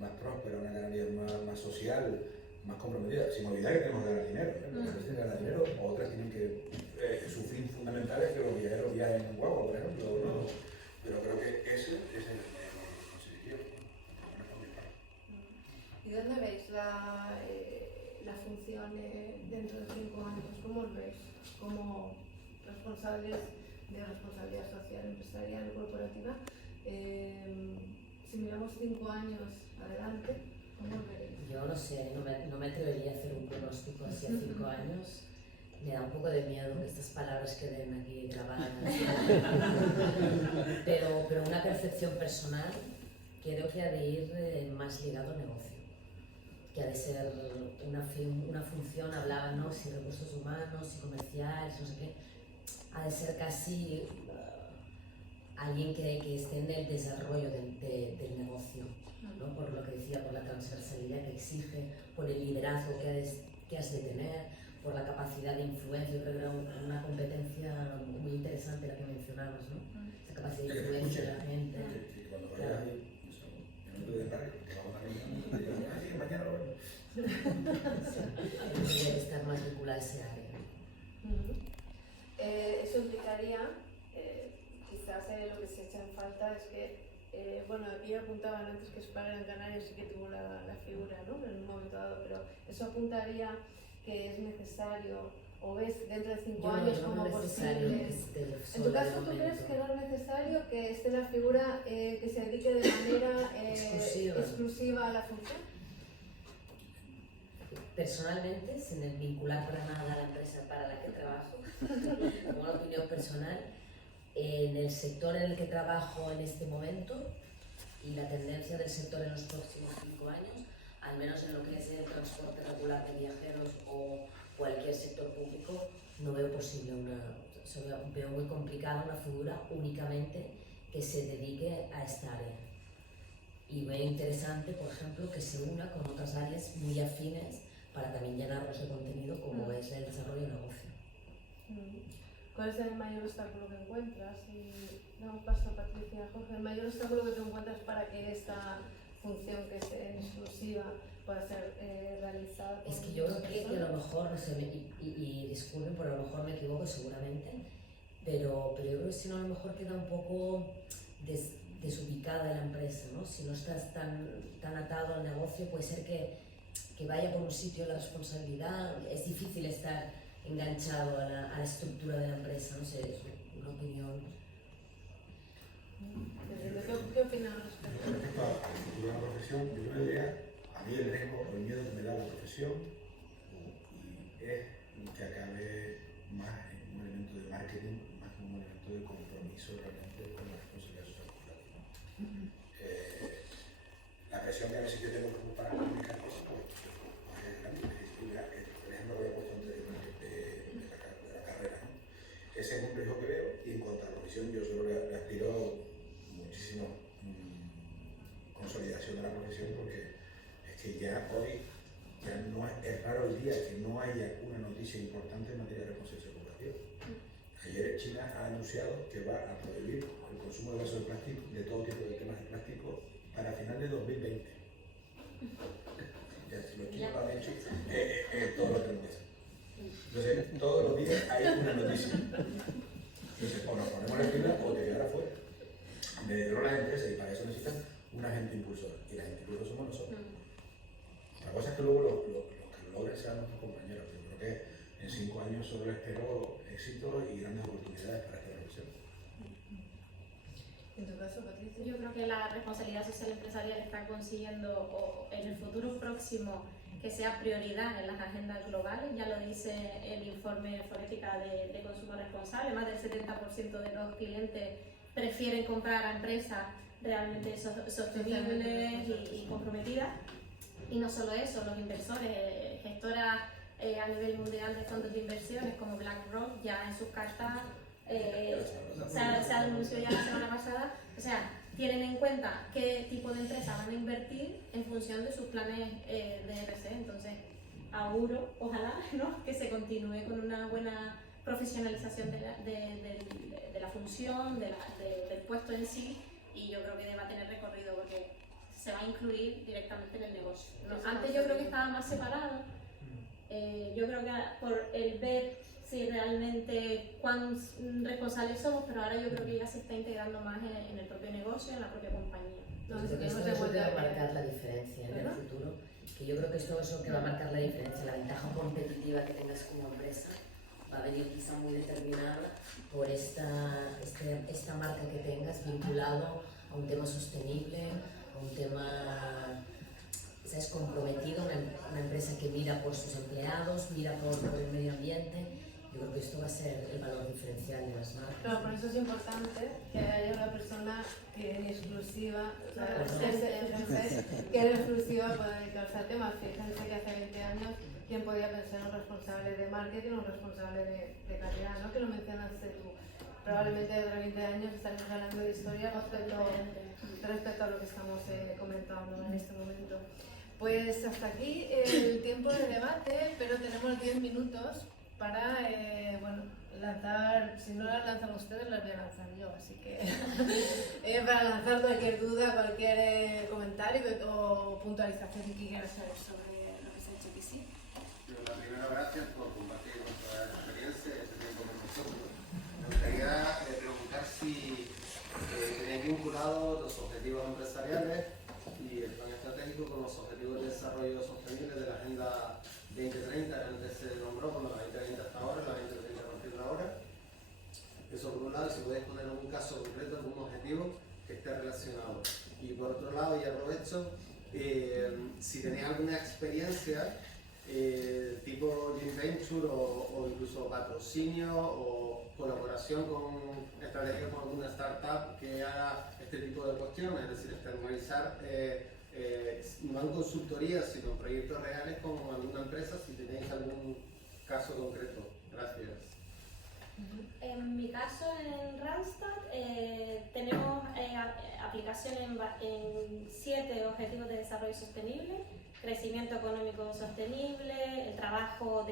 más próspera, una canaria más social, más comprometida, sin olvidar que tenemos que ganar dinero, ¿eh? Porque a veces ganar dinero, otras tienen que, su fin fundamental es que los viajeros viajen en guagua, por ejemplo, ¿no? Pero creo que ese es el conseguido. ¿Y dónde veis la función dentro de 5 años? ¿Cómo os veis? Como responsables de responsabilidad social, empresarial y corporativa. Si miramos 5 años adelante, ¿cómo os veréis? Yo no sé, no me atrevería a hacer un pronóstico hacia 5 años. Me da un poco de miedo que estas palabras queden aquí grabadas. pero una percepción personal creo que ha de ir más ligado al negocio. Que ha de ser una función, hablábamos, si recursos humanos, si comerciales, no sé qué. Ha de ser casi alguien que esté en el desarrollo del negocio, ¿no? Por lo que decía, por la transversalidad que exige, por el liderazgo que has de tener, por la capacidad de influencia. Yo creo que era una competencia muy interesante la que mencionabas, ¿no? Esa capacidad de influencia de la gente. Que cuando vayas ahí, yo no te voy a parar, porque vamos a la reunión, y te digo, sí, mañana lo vemos. Debería estar más vinculada a ese área. Eso implicaría, quizás lo que se echa en falta es que, bueno, aquí apuntaban antes que Spar en Canarias sí que tuvo la figura, ¿no? En un momento dado, pero eso apuntaría que es necesario, o ves dentro de 5 años como posible. En tu caso, ¿tú crees que no es necesario que esté la figura que se dedique de manera exclusiva a la función? Personalmente, sin el vincular para nada a la empresa para la que trabajo, como una opinión personal, en el sector en el que trabajo en este momento y la tendencia del sector en los próximos 5 años, al menos en lo que es el transporte regular de viajeros o cualquier sector público, no veo posible veo muy complicada una figura únicamente que se dedique a esta área. Y veo interesante, por ejemplo, que se una con otras áreas muy afines para también llenarlos de contenido, como es el desarrollo de negocio. ¿Cuál es el mayor obstáculo que encuentras? Y damos paso a Patricia. Jorge, el mayor obstáculo que te encuentras para que esta función que es exclusiva pueda ser realizada. Es que yo creo que a lo mejor, no sé, y disculpen, pero a lo mejor me equivoco seguramente, pero yo creo que si no, a lo mejor queda un poco desubicada la empresa, ¿no? Si no estás tan atado al negocio, puede ser que vaya por un sitio la responsabilidad, es difícil estar enganchado a la estructura de la empresa, no sé, es una opinión. ¿Qué opinas al respecto? Respecto al futuro de la profesión, yo creo que a mí el riesgo o el miedo que me da la profesión es que acabe más en un elemento de marketing más que un elemento de compromiso realmente con la responsabilidad social corporativa. La presión que a veces yo tengo para comunicar es grande. El ejemplo que había puesto anteriormente de la carrera, ¿no? Ese es un riesgo que veo, y en cuanto a la profesión, yo solo le aspiro muchísimo consolidación de la profesión, porque es que ya hoy ya no es raro el día que no haya una noticia importante en materia de responsabilidad corporativa. Ayer China ha anunciado que va a prohibir el consumo de vasos de plástico, de todo tipo de temas de plástico, para final de 2020. Ya, si los chinos lo han hecho, todo lo tenemos que hacer. Entonces, todos los días hay una noticia. Entonces, o nos ponemos la fila o te quedarás fuera. Me dieron las empresas, y para eso necesitan un agente impulsor. Y el agente impulsor somos nosotros. La cosa es que luego los que lo logren sean nuestros compañeros. Yo creo que en 5 años solo espero éxito y grandes oportunidades para esta profesión. En tu caso, Patricia. Yo creo que la responsabilidad social empresarial está consiguiendo, o en el futuro próximo, que sea prioridad en las agendas globales. Ya lo dice el informe Forética de consumo responsable, más del 70% de los clientes prefieren comprar a empresas realmente sostenibles y comprometidas. Y no solo eso, los inversores, gestoras a nivel mundial de fondos de inversiones como BlackRock, ya en sus cartas se anunció ya la semana pasada, o sea, tienen en cuenta qué tipo de empresas van a invertir en función de sus planes de EPC. Entonces, auguro, ojalá, ¿no?, que se continúe con una buena profesionalización de la función, del puesto en sí, y yo creo que va a tener recorrido porque se va a incluir directamente en el negocio. No, antes yo creo que estaba más separado. Yo creo que por el ver si realmente cuán responsables somos, pero ahora yo creo que ya se está integrando más en el propio negocio, en la propia compañía. No, yo creo que eso va a marcar la diferencia en el futuro, que yo creo que esto es lo que va a marcar la diferencia, la ventaja competitiva que tengas como empresa va a venir quizá muy determinada por esta marca que tengas vinculado a un tema sostenible, a un tema, ¿sabes?, comprometido, una empresa que mira por sus empleados, mira por el medio ambiente. Yo creo que esto va a ser el valor diferencial de las marcas. Claro, por eso es importante que haya una persona que en exclusiva, o sea, que en exclusiva pueda dedicarse al tema. Fíjense que hace 20 años, ¿quién podía pensar en un responsable de marketing o un responsable de calidad, ¿no?, que lo mencionaste tú? Probablemente dentro de 20 años estaremos hablando de historia respecto a lo que estamos comentando en este momento. Pues hasta aquí el tiempo de debate, pero tenemos 10 minutos para lanzar, si no las lanzan ustedes, las voy a lanzar yo, así que para lanzar cualquier duda, cualquier comentario o puntualización que quieras saber sobre lo que se ha hecho aquí. Sí. La primera, gracias por compartir nuestra experiencia y este tiempo con nosotros. Me gustaría preguntar si tenéis vinculado los objetivos empresariales y el plan estratégico con los objetivos de desarrollo sostenible de la Agenda 2030, antes se nombró como la 2030 hasta ahora, la 2030 a partir de ahora. Eso por un lado, si podéis poner un caso concreto, algún objetivo que esté relacionado. Y por otro lado, y aprovecho, si tenéis alguna experiencia tipo joint venture o incluso patrocinio o colaboración con estrategias con alguna startup que haga este tipo de cuestiones, es decir, externalizar no en consultoría, sino en proyectos reales con alguna empresa, si tenéis algún caso concreto. Gracias. En mi caso, en Randstad, tenemos aplicación en 7 objetivos de desarrollo sostenible: crecimiento económico sostenible, el trabajo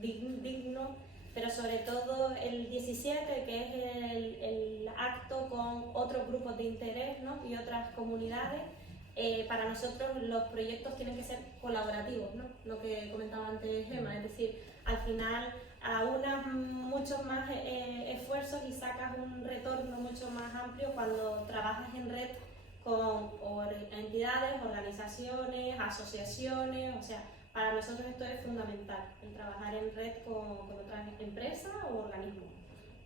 digno, pero sobre todo el 17, que es el acto con otros grupos de interés, ¿no?, y otras comunidades. Para nosotros los proyectos tienen que ser colaborativos, ¿no?, lo que comentaba antes Gemma, es decir, al final aunas muchos más esfuerzos y sacas un retorno mucho más amplio cuando trabajas en red con entidades, organizaciones, asociaciones. O sea, para nosotros esto es fundamental, el trabajar en red con otras empresas o organismos.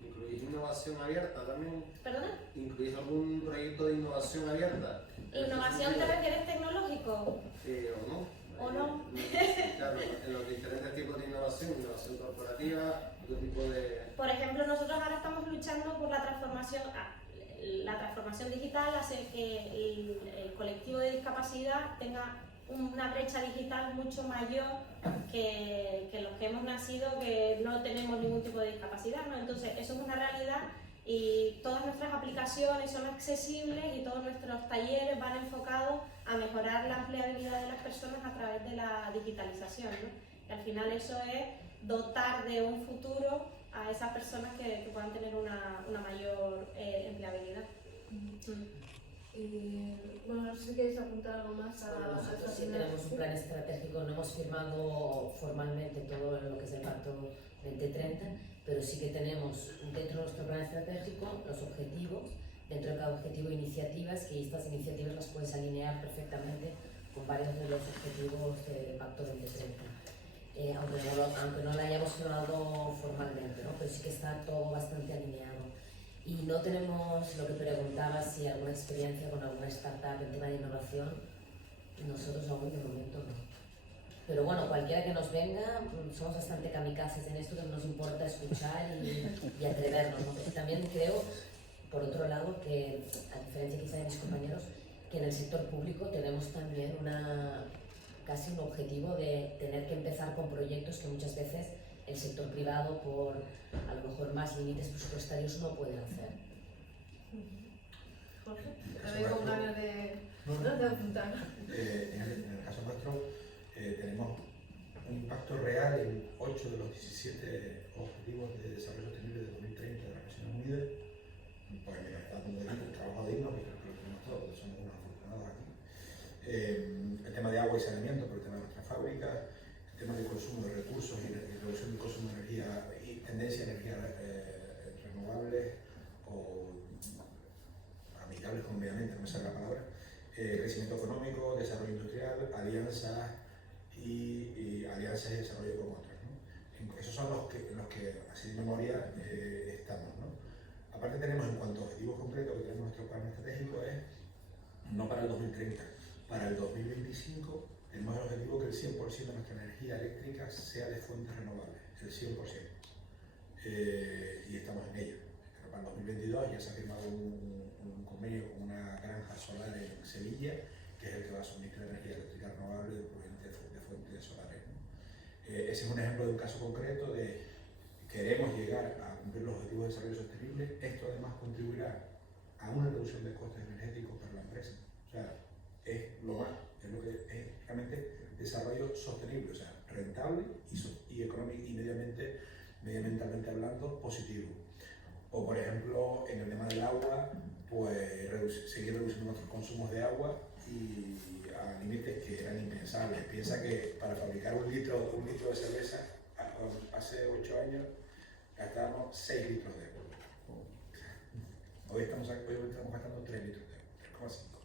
¿Incluís innovación abierta también? ¿Perdona? ¿Incluís algún proyecto de innovación abierta? ¿Innovación te refieres tecnológico? ¿O no? ¿O no? Claro, en los diferentes tipos de innovación corporativa, otro tipo de... Por ejemplo, nosotros ahora estamos luchando por la transformación digital hace que el colectivo de discapacidad tenga una brecha digital mucho mayor que los que hemos nacido que no tenemos ningún tipo de discapacidad, ¿no? Entonces eso es una realidad y todas nuestras aplicaciones son accesibles y todos nuestros talleres van enfocados a mejorar la empleabilidad de las personas a través de la digitalización, ¿no? Y al final eso es dotar de un futuro a esas personas que puedan tener una mayor empleabilidad. Y bueno, no sé si queréis apuntar algo más a Nosotros esta sí primera tenemos un plan estratégico, no hemos firmado formalmente todo lo que es el Pacto 2030, pero sí que tenemos dentro de nuestro plan estratégico los objetivos, dentro de cada objetivo iniciativas, que estas iniciativas las puedes alinear perfectamente con varios de los objetivos del Pacto 2030. Aunque no lo hayamos firmado formalmente, ¿no? Pero sí que está todo bastante alineado. Y no tenemos lo que preguntabas, si alguna experiencia con alguna startup en tema de innovación, nosotros aún de momento no. Pero bueno, cualquiera que nos venga, somos bastante kamikazes en esto, que nos importa escuchar y atrevernos, ¿no? Y también creo, por otro lado, que a diferencia quizá de mis compañeros, que en el sector público tenemos también casi un objetivo de tener que empezar con proyectos que muchas veces el sector privado, por a lo mejor más límites presupuestarios, no puede hacer. Jorge, te veo con ganas de apuntar. En el caso nuestro, tenemos un impacto real en 8 de los 17 Objetivos de Desarrollo Sostenible de 2030 de las Naciones Unidas. Pues mira, está dando un trabajo digno, que creo que lo tenemos todos, porque somos unos afortunados aquí. El tema de agua y saneamiento, por el tema de nuestras fábricas, el tema de consumo de recursos y reducción del consumo de energía y tendencia a energías renovables o amigables con el medio ambiente, no me sale la palabra, crecimiento económico, desarrollo industrial, alianzas y alianzas y desarrollo con otros, ¿no? Esos son los que así de memoria estamos, ¿no? Aparte tenemos, en cuanto a objetivos concretos que tenemos en nuestro plan estratégico, es no para el 2030, para el 2025 tenemos el objetivo que el 100% de nuestra energía eléctrica sea de fuentes renovables, el 100%. Y estamos en ello. Pero para el 2022 ya se ha firmado un convenio con una granja solar en Sevilla, que es el que va a suministrar energía eléctrica renovable proveniente de fuentes solares, ¿no? Ese es un ejemplo de un caso concreto de queremos llegar a cumplir los objetivos de desarrollo sostenible. Esto además contribuirá a una reducción de costes energéticos para la empresa. O sea, es lo que es realmente desarrollo sostenible, o sea, rentable y económico y medioambientalmente hablando, positivo. O por ejemplo, en el tema del agua, pues seguir reduciendo nuestros consumos de agua y a límites que eran impensables. Piensa que para fabricar un litro de cerveza hace 8 años gastábamos 6 litros de agua. Hoy estamos gastando 3 litros de agua, 3,5.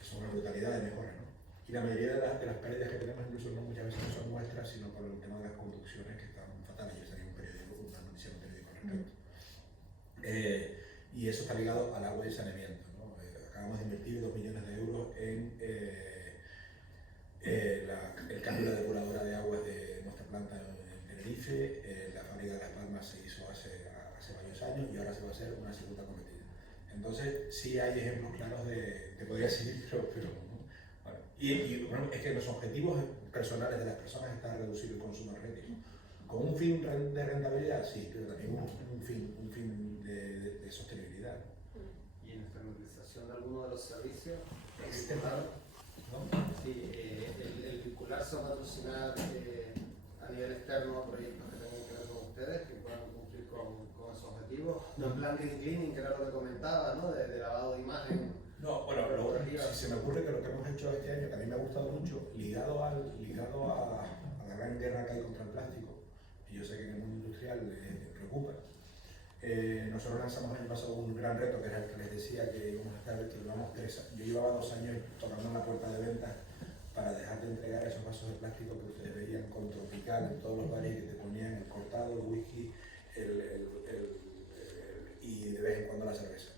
Es una brutalidad de mejora, ¿no? Y la mayoría de las pérdidas que tenemos incluso muchas veces no son nuestras, sino por el tema de las conducciones que están fatales. Yo salí un periódico, una noticia en un periódico al respecto. Y eso está ligado al agua y saneamiento, ¿no? Acabamos de invertir 2 millones de euros en el cambio de la depuradora de aguas de nuestra planta en Tenerife. La fábrica de Las Palmas se hizo hace varios años y ahora se va a hacer una segunda cometida. Entonces, sí hay ejemplos claros te podría seguir, pero bueno. Y bueno, es que los objetivos personales de las personas están reducir el consumo energético. Con un fin de rentabilidad, sí, pero también un fin de sostenibilidad. Y en la externalización de algunos de los servicios, Existe, claro, ¿no? sí, el vincularse o patrocinar a nivel externo proyectos que tengan que ver con ustedes, que puedan cumplir con esos objetivos. No en plan green cleaning, que era lo que comentaba, ¿no? De lavado de imagen. No, bueno, si se me ocurre que lo que hemos hecho este año, que a mí me ha gustado mucho, ligado a la gran guerra que hay contra el plástico, y yo sé que en el mundo industrial les preocupa, nosotros lanzamos el año pasado un gran reto, que era el que les decía que íbamos a estar, que llevamos 3 años. Yo llevaba 2 años tocando en la puerta de ventas para dejar de entregar esos vasos de plástico que ustedes veían con Tropical en todos los bares, que te ponían el cortado, el whisky y de vez en cuando la cerveza.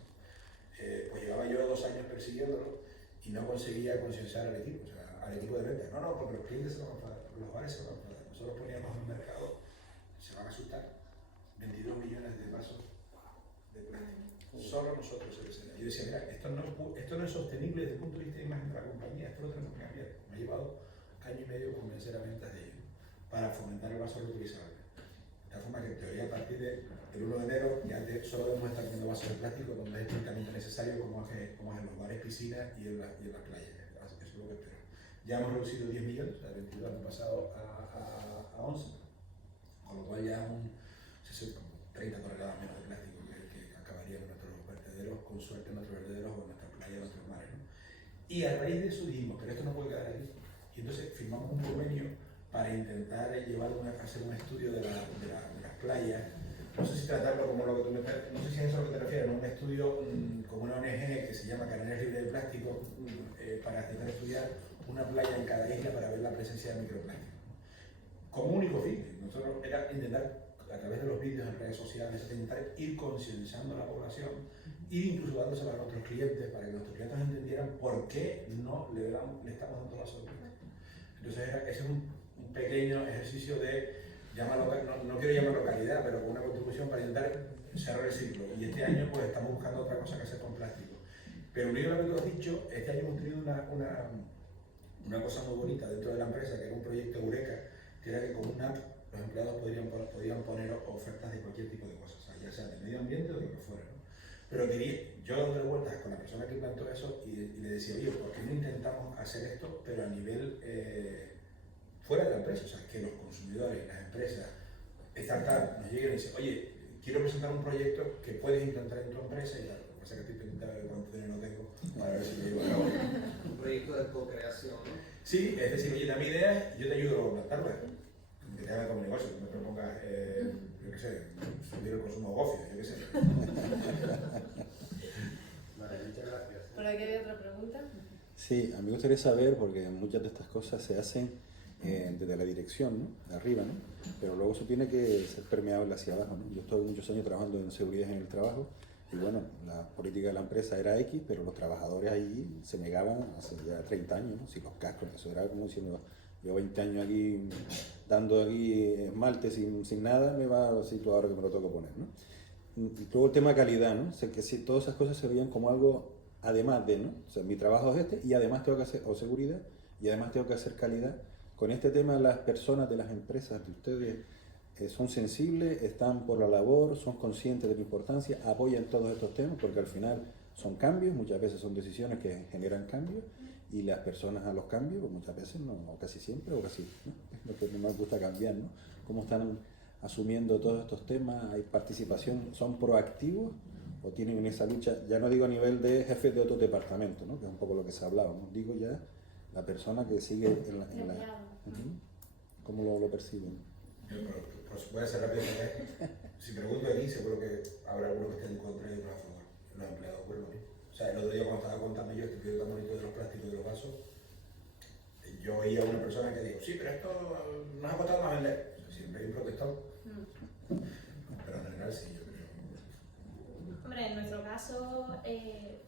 Pues llevaba yo 2 años persiguiéndolo y no conseguía concienciar al equipo, o sea, al equipo de ventas. No, porque los clientes se van a enfadar, los bares se van a enfadar. Nosotros poníamos en el mercado, se van a asustar, 22 millones de vasos de plástico. solo nosotros el escenario. Yo decía, mira, esto no es sostenible desde el punto de vista de imagen de la compañía, esto lo tenemos que cambiar. Me ha llevado año y medio convencer a ventas de ello, para fomentar el vaso reutilizable. De tal forma que en teoría a partir del 1 de enero ya solo debemos estar teniendo vasos de plástico donde es estrictamente necesario, como es en los bares, piscinas y en las playas. Eso es lo que espero. Ya hemos reducido 10 millones, o sea, de 22 hemos pasado a 11, con lo cual ya un 30 toneladas menos de plástico que acabaría con nuestros vertederos, con suerte en nuestros vertederos o en nuestras playas o en nuestros mares, ¿no? Y a raíz de eso dijimos, pero esto no puede quedar ahí. Y entonces firmamos un convenio para intentar hacer un estudio de las playas. No sé si tratarlo como lo que tú no sé si es eso a lo que te refieres, ¿no? Un estudio como una ONG que se llama Canarias Libre de Plástico, para intentar estudiar una playa en cada isla para ver la presencia de microplástico. Como único fin, nosotros era intentar, a través de los vídeos en redes sociales, intentar ir concientizando a la población, ir incluso dándoselo a nuestros clientes para que nuestros clientes entendieran por qué no le estamos dando vasos de plástico. Entonces ese es un pequeño ejercicio de, no quiero llamarlo calidad, pero con una contribución para intentar cerrar el ciclo. Y este año pues estamos buscando otra cosa que hacer con plástico. Pero unido a lo que tú has dicho, este año hemos tenido una cosa muy bonita dentro de la empresa, que era un proyecto Eureka, que era que con una app los empleados podían poner ofertas de cualquier tipo de cosas, o sea, ya sea de medio ambiente o de lo que fuera, ¿no? Pero yo dándole vueltas con la persona que plantó eso y le decía, oye, ¿por qué no intentamos hacer esto, pero a nivel fuera de la empresa? O sea, que los consumidores, las empresas, startups nos lleguen y dicen, oye, quiero presentar un proyecto que puedes intentar en tu empresa y tal. Lo que pasa es que estoy pendiente de cuánto dinero tengo para ver si lo llevo a cabo. Un proyecto de co-creación, ¿no? Sí, es decir, oye, dame ideas, yo te ayudo a plantarlas. Que te haga como negocio, que me propongas, yo qué sé, subir el consumo de gofio, yo qué sé. Vale, muchas gracias. ¿Por aquí hay otra pregunta? Sí, a mí me gustaría saber, porque muchas de estas cosas se hacen desde la dirección, ¿no? De arriba, ¿no? Pero luego eso tiene que ser permeable hacia abajo, ¿no? Yo estuve muchos años trabajando en seguridad en el trabajo y bueno, la política de la empresa era X, pero los trabajadores allí se negaban hace ya 30 años, ¿no? Si los cascos, eso era como diciendo, yo 20 años aquí dando aquí esmalte sin nada, me va a decir tú ahora que me lo tengo que poner, ¿no? Y luego el tema de calidad, ¿no? O sea, que si todas esas cosas se veían como algo además de, ¿no? O sea, mi trabajo es este y además tengo que hacer, o seguridad, y además tengo que hacer calidad. Con este tema las personas de las empresas de ustedes son sensibles, están por la labor, son conscientes de la importancia, apoyan todos estos temas porque al final son cambios, muchas veces son decisiones que generan cambios y las personas a los cambios, pues muchas veces no, o casi siempre, o casi, ¿no? Es lo que no nos gusta cambiar, ¿no? ¿Cómo están asumiendo todos estos temas? ¿Hay participación? ¿Son proactivos o tienen en esa lucha? Ya no digo a nivel de jefes de otros departamentos, ¿no? Que es un poco lo que se ha hablado, ¿no? Digo ya la persona que sigue en la... ¿Cómo lo perciben? Pues voy a ser rápido. Si pregunto aquí, seguro que habrá alguno que esté en contra y otro a favor. Los empleados ocurre lo mismo. O sea, el otro día cuando estaba contando yo este periodo tan bonito de los plásticos y de los vasos, yo oía a una persona que dijo, sí, pero esto nos ha costado más vender. O sea, siempre hay un protector. Pero en general sí, yo creo. Hombre, en nuestro caso,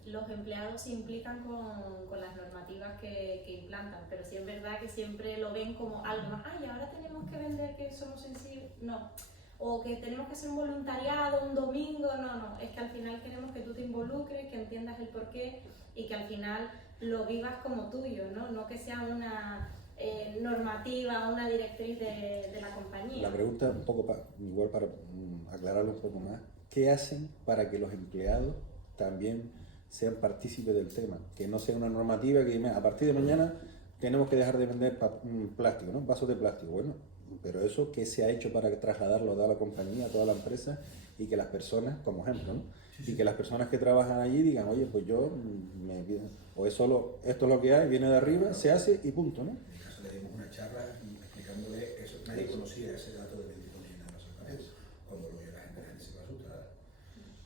los empleados se implican con las normativas que implantan, pero sí es verdad que siempre lo ven como algo más, ay, ahora tenemos que vender que somos sensibles, no, o que tenemos que hacer un voluntariado un domingo, no, es que al final queremos que tú te involucres, que entiendas el porqué y que al final lo vivas como tuyo, no que sea una normativa, una directriz de la compañía. La pregunta, un poco igual para aclararlo un poco más, ¿qué hacen para que los empleados también sean partícipes del tema? Que no sea una normativa que a partir de mañana tenemos que dejar de vender plástico, ¿no? Vasos de plástico. Bueno, pero eso, ¿qué se ha hecho para trasladarlo a toda la compañía, a toda la empresa y que las personas, como ejemplo, ¿no? Y que las personas que trabajan allí digan, oye, pues yo o es solo, esto es lo que hay, viene de arriba, se hace y punto, ¿no? En mi caso le dimos una charla explicándole eso. Nadie conocía ese dato de 25 millones de vasos. Cuando lo vio la gente se va a asustar.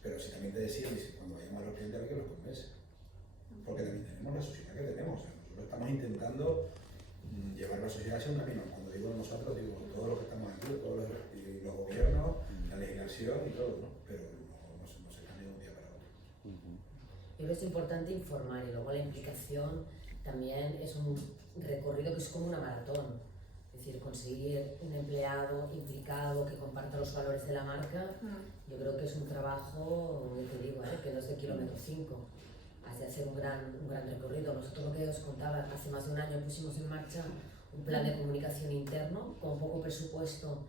Pero si también te decía, cuando vayamos a los clientes hay que los convence. Porque también tenemos la sociedad que tenemos. O sea, nosotros estamos intentando llevar la sociedad hacia un camino. Cuando digo nosotros, digo todos los que estamos aquí, todos los gobiernos, la legislación y todo, ¿no? Pero no se cambia de un día para otro. Yo creo que es importante informar y luego la implicación también es un recorrido que es como una maratón. Es decir, conseguir un empleado implicado que comparta los valores de la marca, yo creo que es un trabajo, te digo, que no es de kilómetro 5. Has de hacer un gran recorrido. Nosotros, lo que os contaba, hace más de un año pusimos en marcha un plan de comunicación interno con poco presupuesto,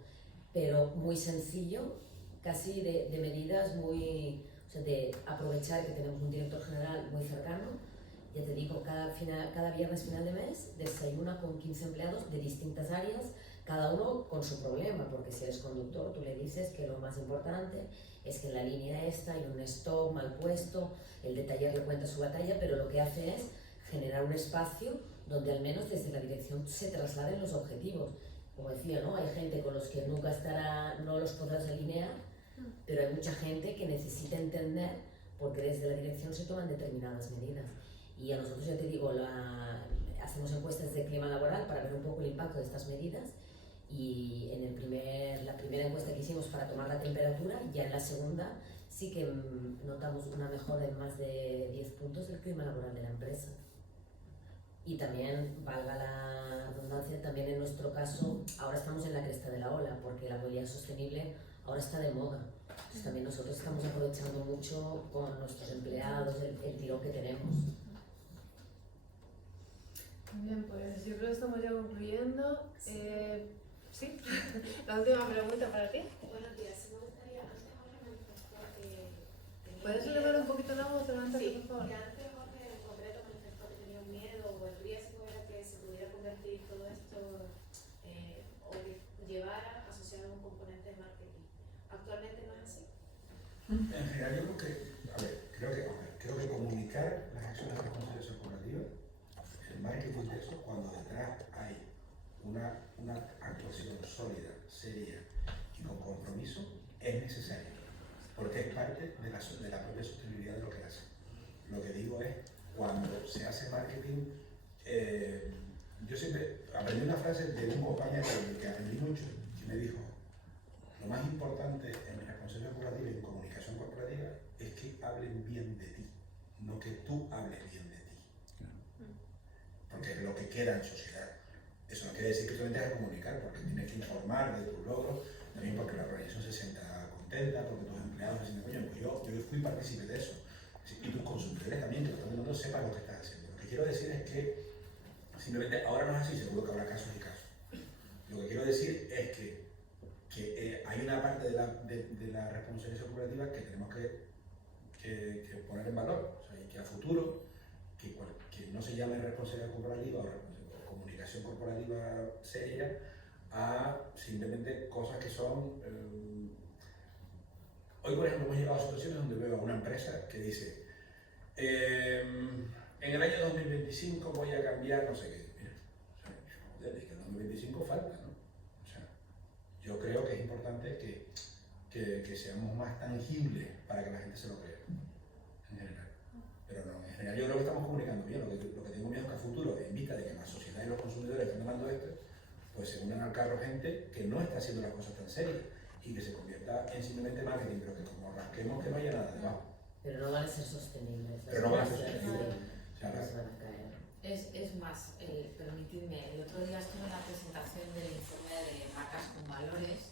pero muy sencillo, casi de medidas muy... O sea, de aprovechar que tenemos un director general muy cercano. Ya te digo, cada viernes final de mes desayuna con 15 empleados de distintas áreas, cada uno con su problema, porque si eres conductor tú le dices que lo más importante es que en la línea esta hay un stop mal puesto, el de taller le cuenta su batalla, pero lo que hace es generar un espacio donde al menos desde la dirección se trasladen los objetivos. Como decía, ¿no? Hay gente con los que nunca no los podrás alinear, pero hay mucha gente que necesita entender porque desde la dirección se toman determinadas medidas. Y a nosotros, ya te digo, hacemos encuestas de clima laboral para ver un poco el impacto de estas medidas, y en la primera encuesta que hicimos para tomar la temperatura, ya en la segunda sí que notamos una mejora en más de 10 puntos del clima laboral de la empresa. Y también, valga la redundancia, también en nuestro caso, ahora estamos en la cresta de la ola, porque la movilidad sostenible ahora está de moda. Entonces también nosotros estamos aprovechando mucho con nuestros empleados el tirón que tenemos. Bien, pues yo creo que estamos ya concluyendo. Sí, la última pregunta para ti. Buenos días, me gustaría, antes Jorge manifestó que... ¿Puedes elevar un poquito la voz, Sí, por favor? que antes Jorge en concreto manifestó que tenía un miedo o el riesgo era que se pudiera convertir todo esto o que llevara asociado a un componente de marketing. ¿Actualmente no es así? En general yo creo que comunicar las acciones de responsabilidad corporativa, el marketing de eso, cuando detrás hay una actuación sólida, seria y con compromiso, es necesario, porque es parte de la propia sostenibilidad de lo que hace. Lo que digo es, cuando se hace marketing, yo siempre aprendí una frase de un compañero que aprendí mucho, que me dijo: lo más importante en responsabilidad corporativa y en comunicación corporativa es que hablen bien de ti, no que tú hables bien de ti. Porque es lo que queda en sociedad. Eso no quiere decir que tú tengas que comunicar, porque tienes que informar de tus logros, también porque la organización se sienta contenta, porque tus empleados se sientan, coño, pues yo fui partícipe de eso. Y tus consumidores también, que todo el mundo sepa lo que estás haciendo. Lo que quiero decir es que simplemente ahora no es así, seguro que habrá casos y casos. Lo que quiero decir es que hay una parte de la responsabilidad corporativa que tenemos que poner en valor, o sea, y que a futuro, que no se llame responsabilidad corporativa o comunicación corporativa seria, a simplemente cosas que son... hoy, por ejemplo, hemos llegado a situaciones donde veo a una empresa que dice: en el año 2025 voy a cambiar no sé qué. Mira, o sea, joder, es que el 2025 falta, ¿no? O sea, yo creo que es importante que seamos más tangibles para que la gente se lo crea, en general. Pero no, en general yo creo que estamos comunicando bien. Lo que tengo miedo es que a futuro, en vista de que la sociedad y los consumidores están tomando esto, pues se unan al carro gente que no está haciendo las cosas tan serias y que se convierta en simplemente marketing, pero que como rasquemos que no haya nada debajo. Pero no van a ser sostenibles. Pero no van a ser sostenibles. Se van a caer. Es más, permitidme, el otro día estuve en la presentación del informe de marcas con valores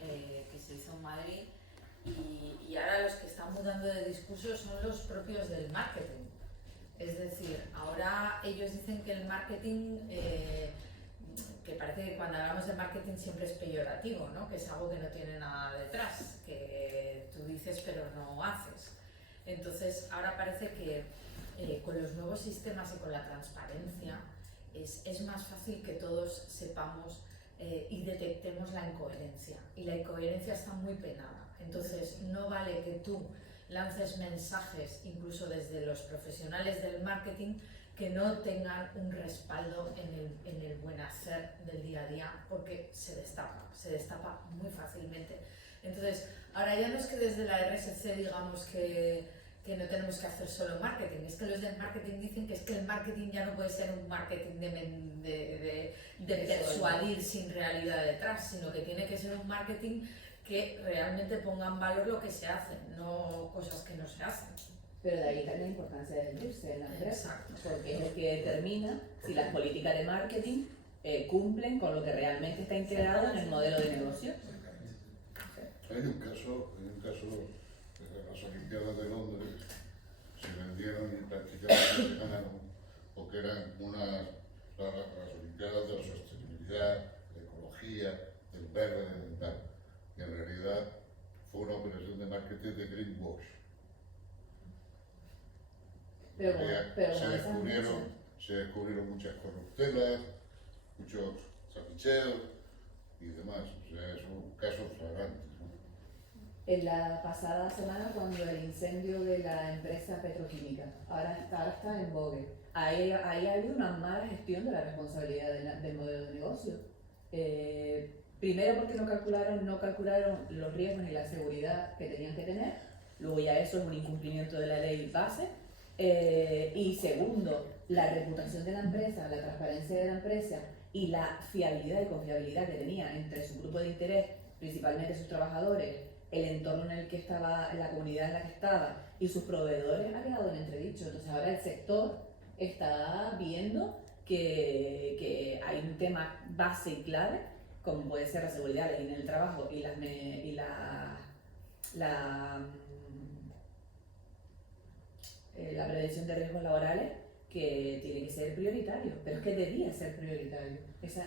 que se hizo en Madrid, y ahora los que están mudando de discurso son los propios del marketing. Es decir, ahora ellos dicen que el marketing, que parece que cuando hablamos de marketing siempre es peyorativo, ¿no? Que es algo que no tiene nada detrás, que tú dices pero no haces. Entonces ahora parece que con los nuevos sistemas y con la transparencia es más fácil que todos sepamos y detectemos la incoherencia. Y la incoherencia está muy penada. Entonces no vale que tú lances mensajes, incluso desde los profesionales del marketing, que no tengan un respaldo en el buen hacer del día a día, porque se destapa muy fácilmente. Entonces, ahora ya no es que desde la RSC digamos que no tenemos que hacer solo marketing, es que los del marketing dicen que es que el marketing ya no puede ser un marketing de persuadir sin realidad detrás, sino que tiene que ser un marketing que realmente ponga en valor lo que se hace, no cosas que no se hacen. Pero de ahí también la importancia de irse en la empresa, Exacto. porque es el que determina si las políticas de marketing cumplen con lo que realmente está integrado en el modelo de negocio. Hay un caso de las Olimpiadas de Londres que eran las Olimpiadas de la Sostenibilidad, de Ecología, del Verde, del tal. Y en realidad fue una operación de marketing de greenwash. Pero Se descubrieron muchas corruptelas, muchos trapicheos y demás. O sea, son casos flagrantes, ¿no? En la pasada semana, cuando el incendio de la empresa petroquímica, ahora está en vogue, ahí ha habido una mala gestión de la responsabilidad del modelo de negocio. Primero porque no calcularon los riesgos y la seguridad que tenían que tener, luego ya eso es un incumplimiento de la ley base, y segundo, la reputación de la empresa, la transparencia de la empresa y la fiabilidad y confiabilidad que tenía entre su grupo de interés, principalmente sus trabajadores, el entorno en el que estaba, la comunidad en la que estaba y sus proveedores ha quedado en entredicho. Entonces ahora el sector está viendo que hay un tema base y clave, como puede ser la seguridad, la higiene del trabajo y la prevención de riesgos laborales, que tiene que ser prioritario, pero es que debía ser prioritario. Eso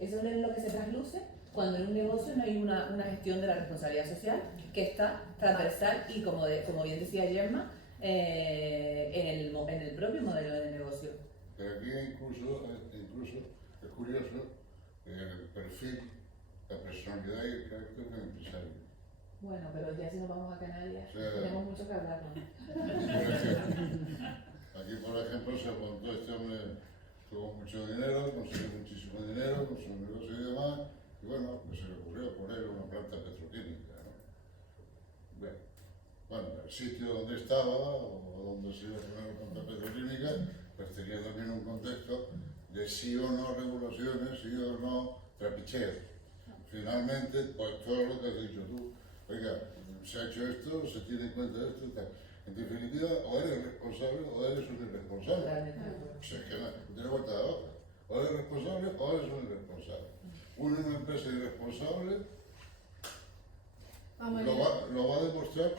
es lo que se trasluce cuando en un negocio no hay una gestión de la responsabilidad social que está transversal y, como bien decía Gemma, en el propio modelo de negocio. Pero aquí incluso es curioso el perfil, la personalidad y el carácter del empresario. Bueno, pero ya si nos vamos a Canarias, Sí. tenemos mucho que hablar, ¿no? Aquí, por ejemplo, se montó este hombre, tuvo mucho dinero, consiguió muchísimo dinero con su negocio y demás, y bueno, pues se le ocurrió poner una planta petroquímica, ¿no? Bueno, el sitio donde estaba o donde se iba a poner la planta petroquímica, pues tenía también un contexto de sí o no regulaciones, sí o no trapicheos. Finalmente, pues todo lo que has dicho tú, oiga, se ha hecho esto, se tiene en cuenta esto y tal. En definitiva, o eres responsable o eres un irresponsable. O sea, que no tiene vuelta de hoja. O eres responsable o eres un irresponsable. Una empresa irresponsable lo va a demostrar.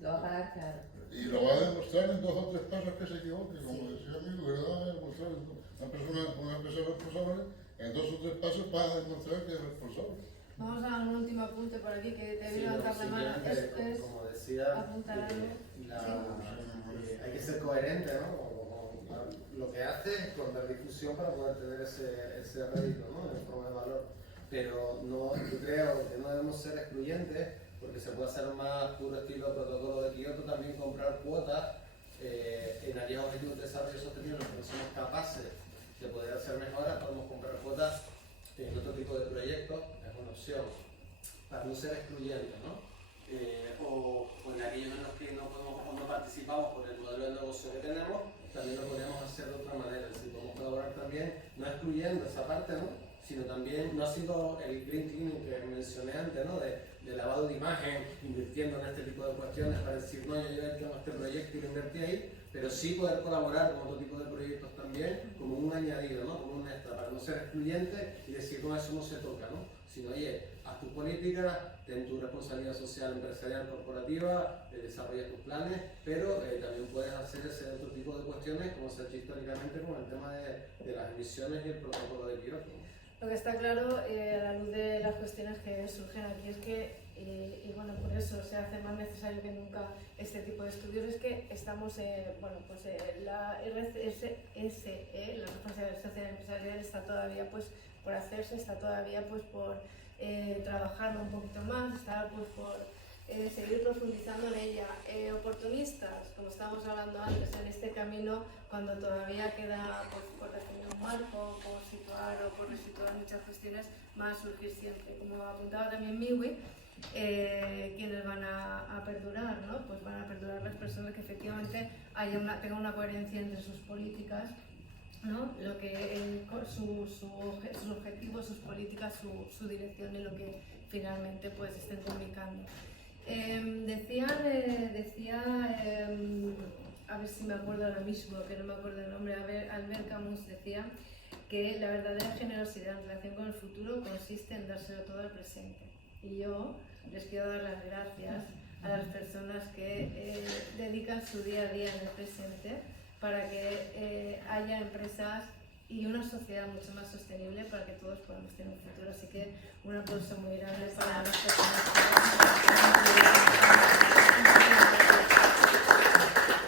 Lo va a pagar caro. Y lo va a demostrar en 2 o 3 pasos que se equivoque, como decía mi amigo, ¿verdad? Una empresa responsable, en 2 o 3 pasos va a demostrar que es responsable. Vamos a un último apunte por aquí que te voy a levantar la mano. Como decía, apuntar algo. Hay que ser coherente, ¿no? Lo que hace con dar difusión para poder tener ese rédito, ¿no? En forma de valor. Pero no, yo creo que no debemos ser excluyentes, porque se puede hacer más puro estilo protocolo de Kioto, también comprar cuotas en áreas objetivos de desarrollo sostenible, que no somos capaces de poder hacer mejoras, podemos comprar cuotas en otro tipo de proyectos, es una opción, para no ser excluyentes, ¿no? O en aquellos en los que no podemos o no participamos por el modelo de negocio que tenemos, también lo podemos hacer de otra manera, es decir, podemos colaborar también, no excluyendo esa parte, ¿no? Sino también, no ha sido el green cleaning que mencioné antes, ¿no? De lavado de imagen, invirtiendo en este tipo de cuestiones para decir, no, yo ya tengo este proyecto y lo invertí ahí, pero sí poder colaborar con otro tipo de proyectos también, como un añadido, ¿no? Como un extra, para no ser excluyente y decir, no, eso no se toca, ¿no? Sino, oye, haz tu política, ten tu responsabilidad social, empresarial, corporativa, desarrolla tus planes, pero también puedes hacer ese otro tipo de cuestiones, como se ha hecho históricamente con el tema de las emisiones y el protocolo de Kioto. Lo que está claro, a la luz de las cuestiones que surgen aquí, es que, y bueno, por eso se hace más necesario que nunca este tipo de estudios, es que estamos, la RSE, la responsabilidad social empresarial, está todavía pues por hacerse, está todavía pues por trabajarlo un poquito más, está pues por seguir profundizando en ella. Oportunistas, como estábamos hablando antes, en este camino, cuando todavía queda pues, por definir un marco, por situar o por resituar muchas cuestiones, van a surgir siempre. Como apuntaba también Miwi, quienes van a perdurar, ¿no? Pues van a perdurar las personas que efectivamente tengan una coherencia entre sus políticas, ¿no? Lo que, sus objetivos, sus políticas, su dirección y lo que finalmente pues, estén comunicando. Decía, a ver si me acuerdo ahora mismo, que no me acuerdo el nombre, Albert Camus decía que la verdadera generosidad en relación con el futuro consiste en dárselo todo al presente. Y yo les quiero dar las gracias a las personas que dedican su día a día en el presente para que haya empresas y una sociedad mucho más sostenible para que todos podamos tener un futuro. Así que un aplauso muy grande para las personas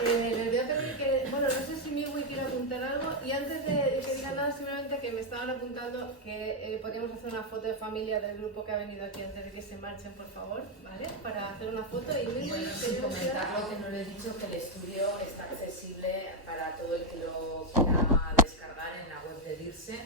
les voy a pedir que, bueno, no sé si Miwi quiere apuntar algo, y antes de que diga nada, simplemente que me estaban apuntando que podríamos hacer una foto de familia del grupo que ha venido aquí antes de que se marchen, por favor, ¿vale? Para hacer una foto. Y Miwi, Bueno, sin comentarlo, que no le he dicho, que el estudio está accesible para todo el que lo quiera descargar en la web de DIRSE.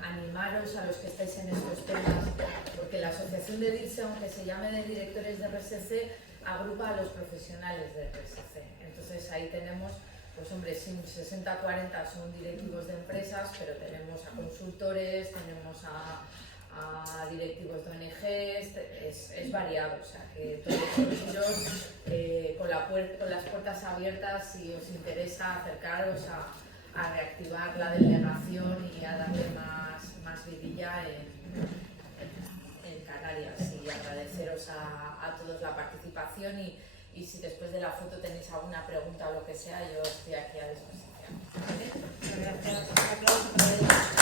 Animaros a los que estáis en estos temas, porque la asociación de DIRSE, aunque se llame de directores de RSC, agrupa a los profesionales de RSC. Entonces ahí tenemos, pues hombre, 60-40 son directivos de empresas, pero tenemos a consultores, tenemos a directivos de ONGs, es variado, o sea que todos con las puertas abiertas, si os interesa acercaros a reactivar la delegación y a darle más vidilla en Canarias, y agradeceros a todos la participación, y si después de la foto tenéis alguna pregunta o lo que sea, yo estoy aquí a disposición. Gracias. Un aplauso para ellos.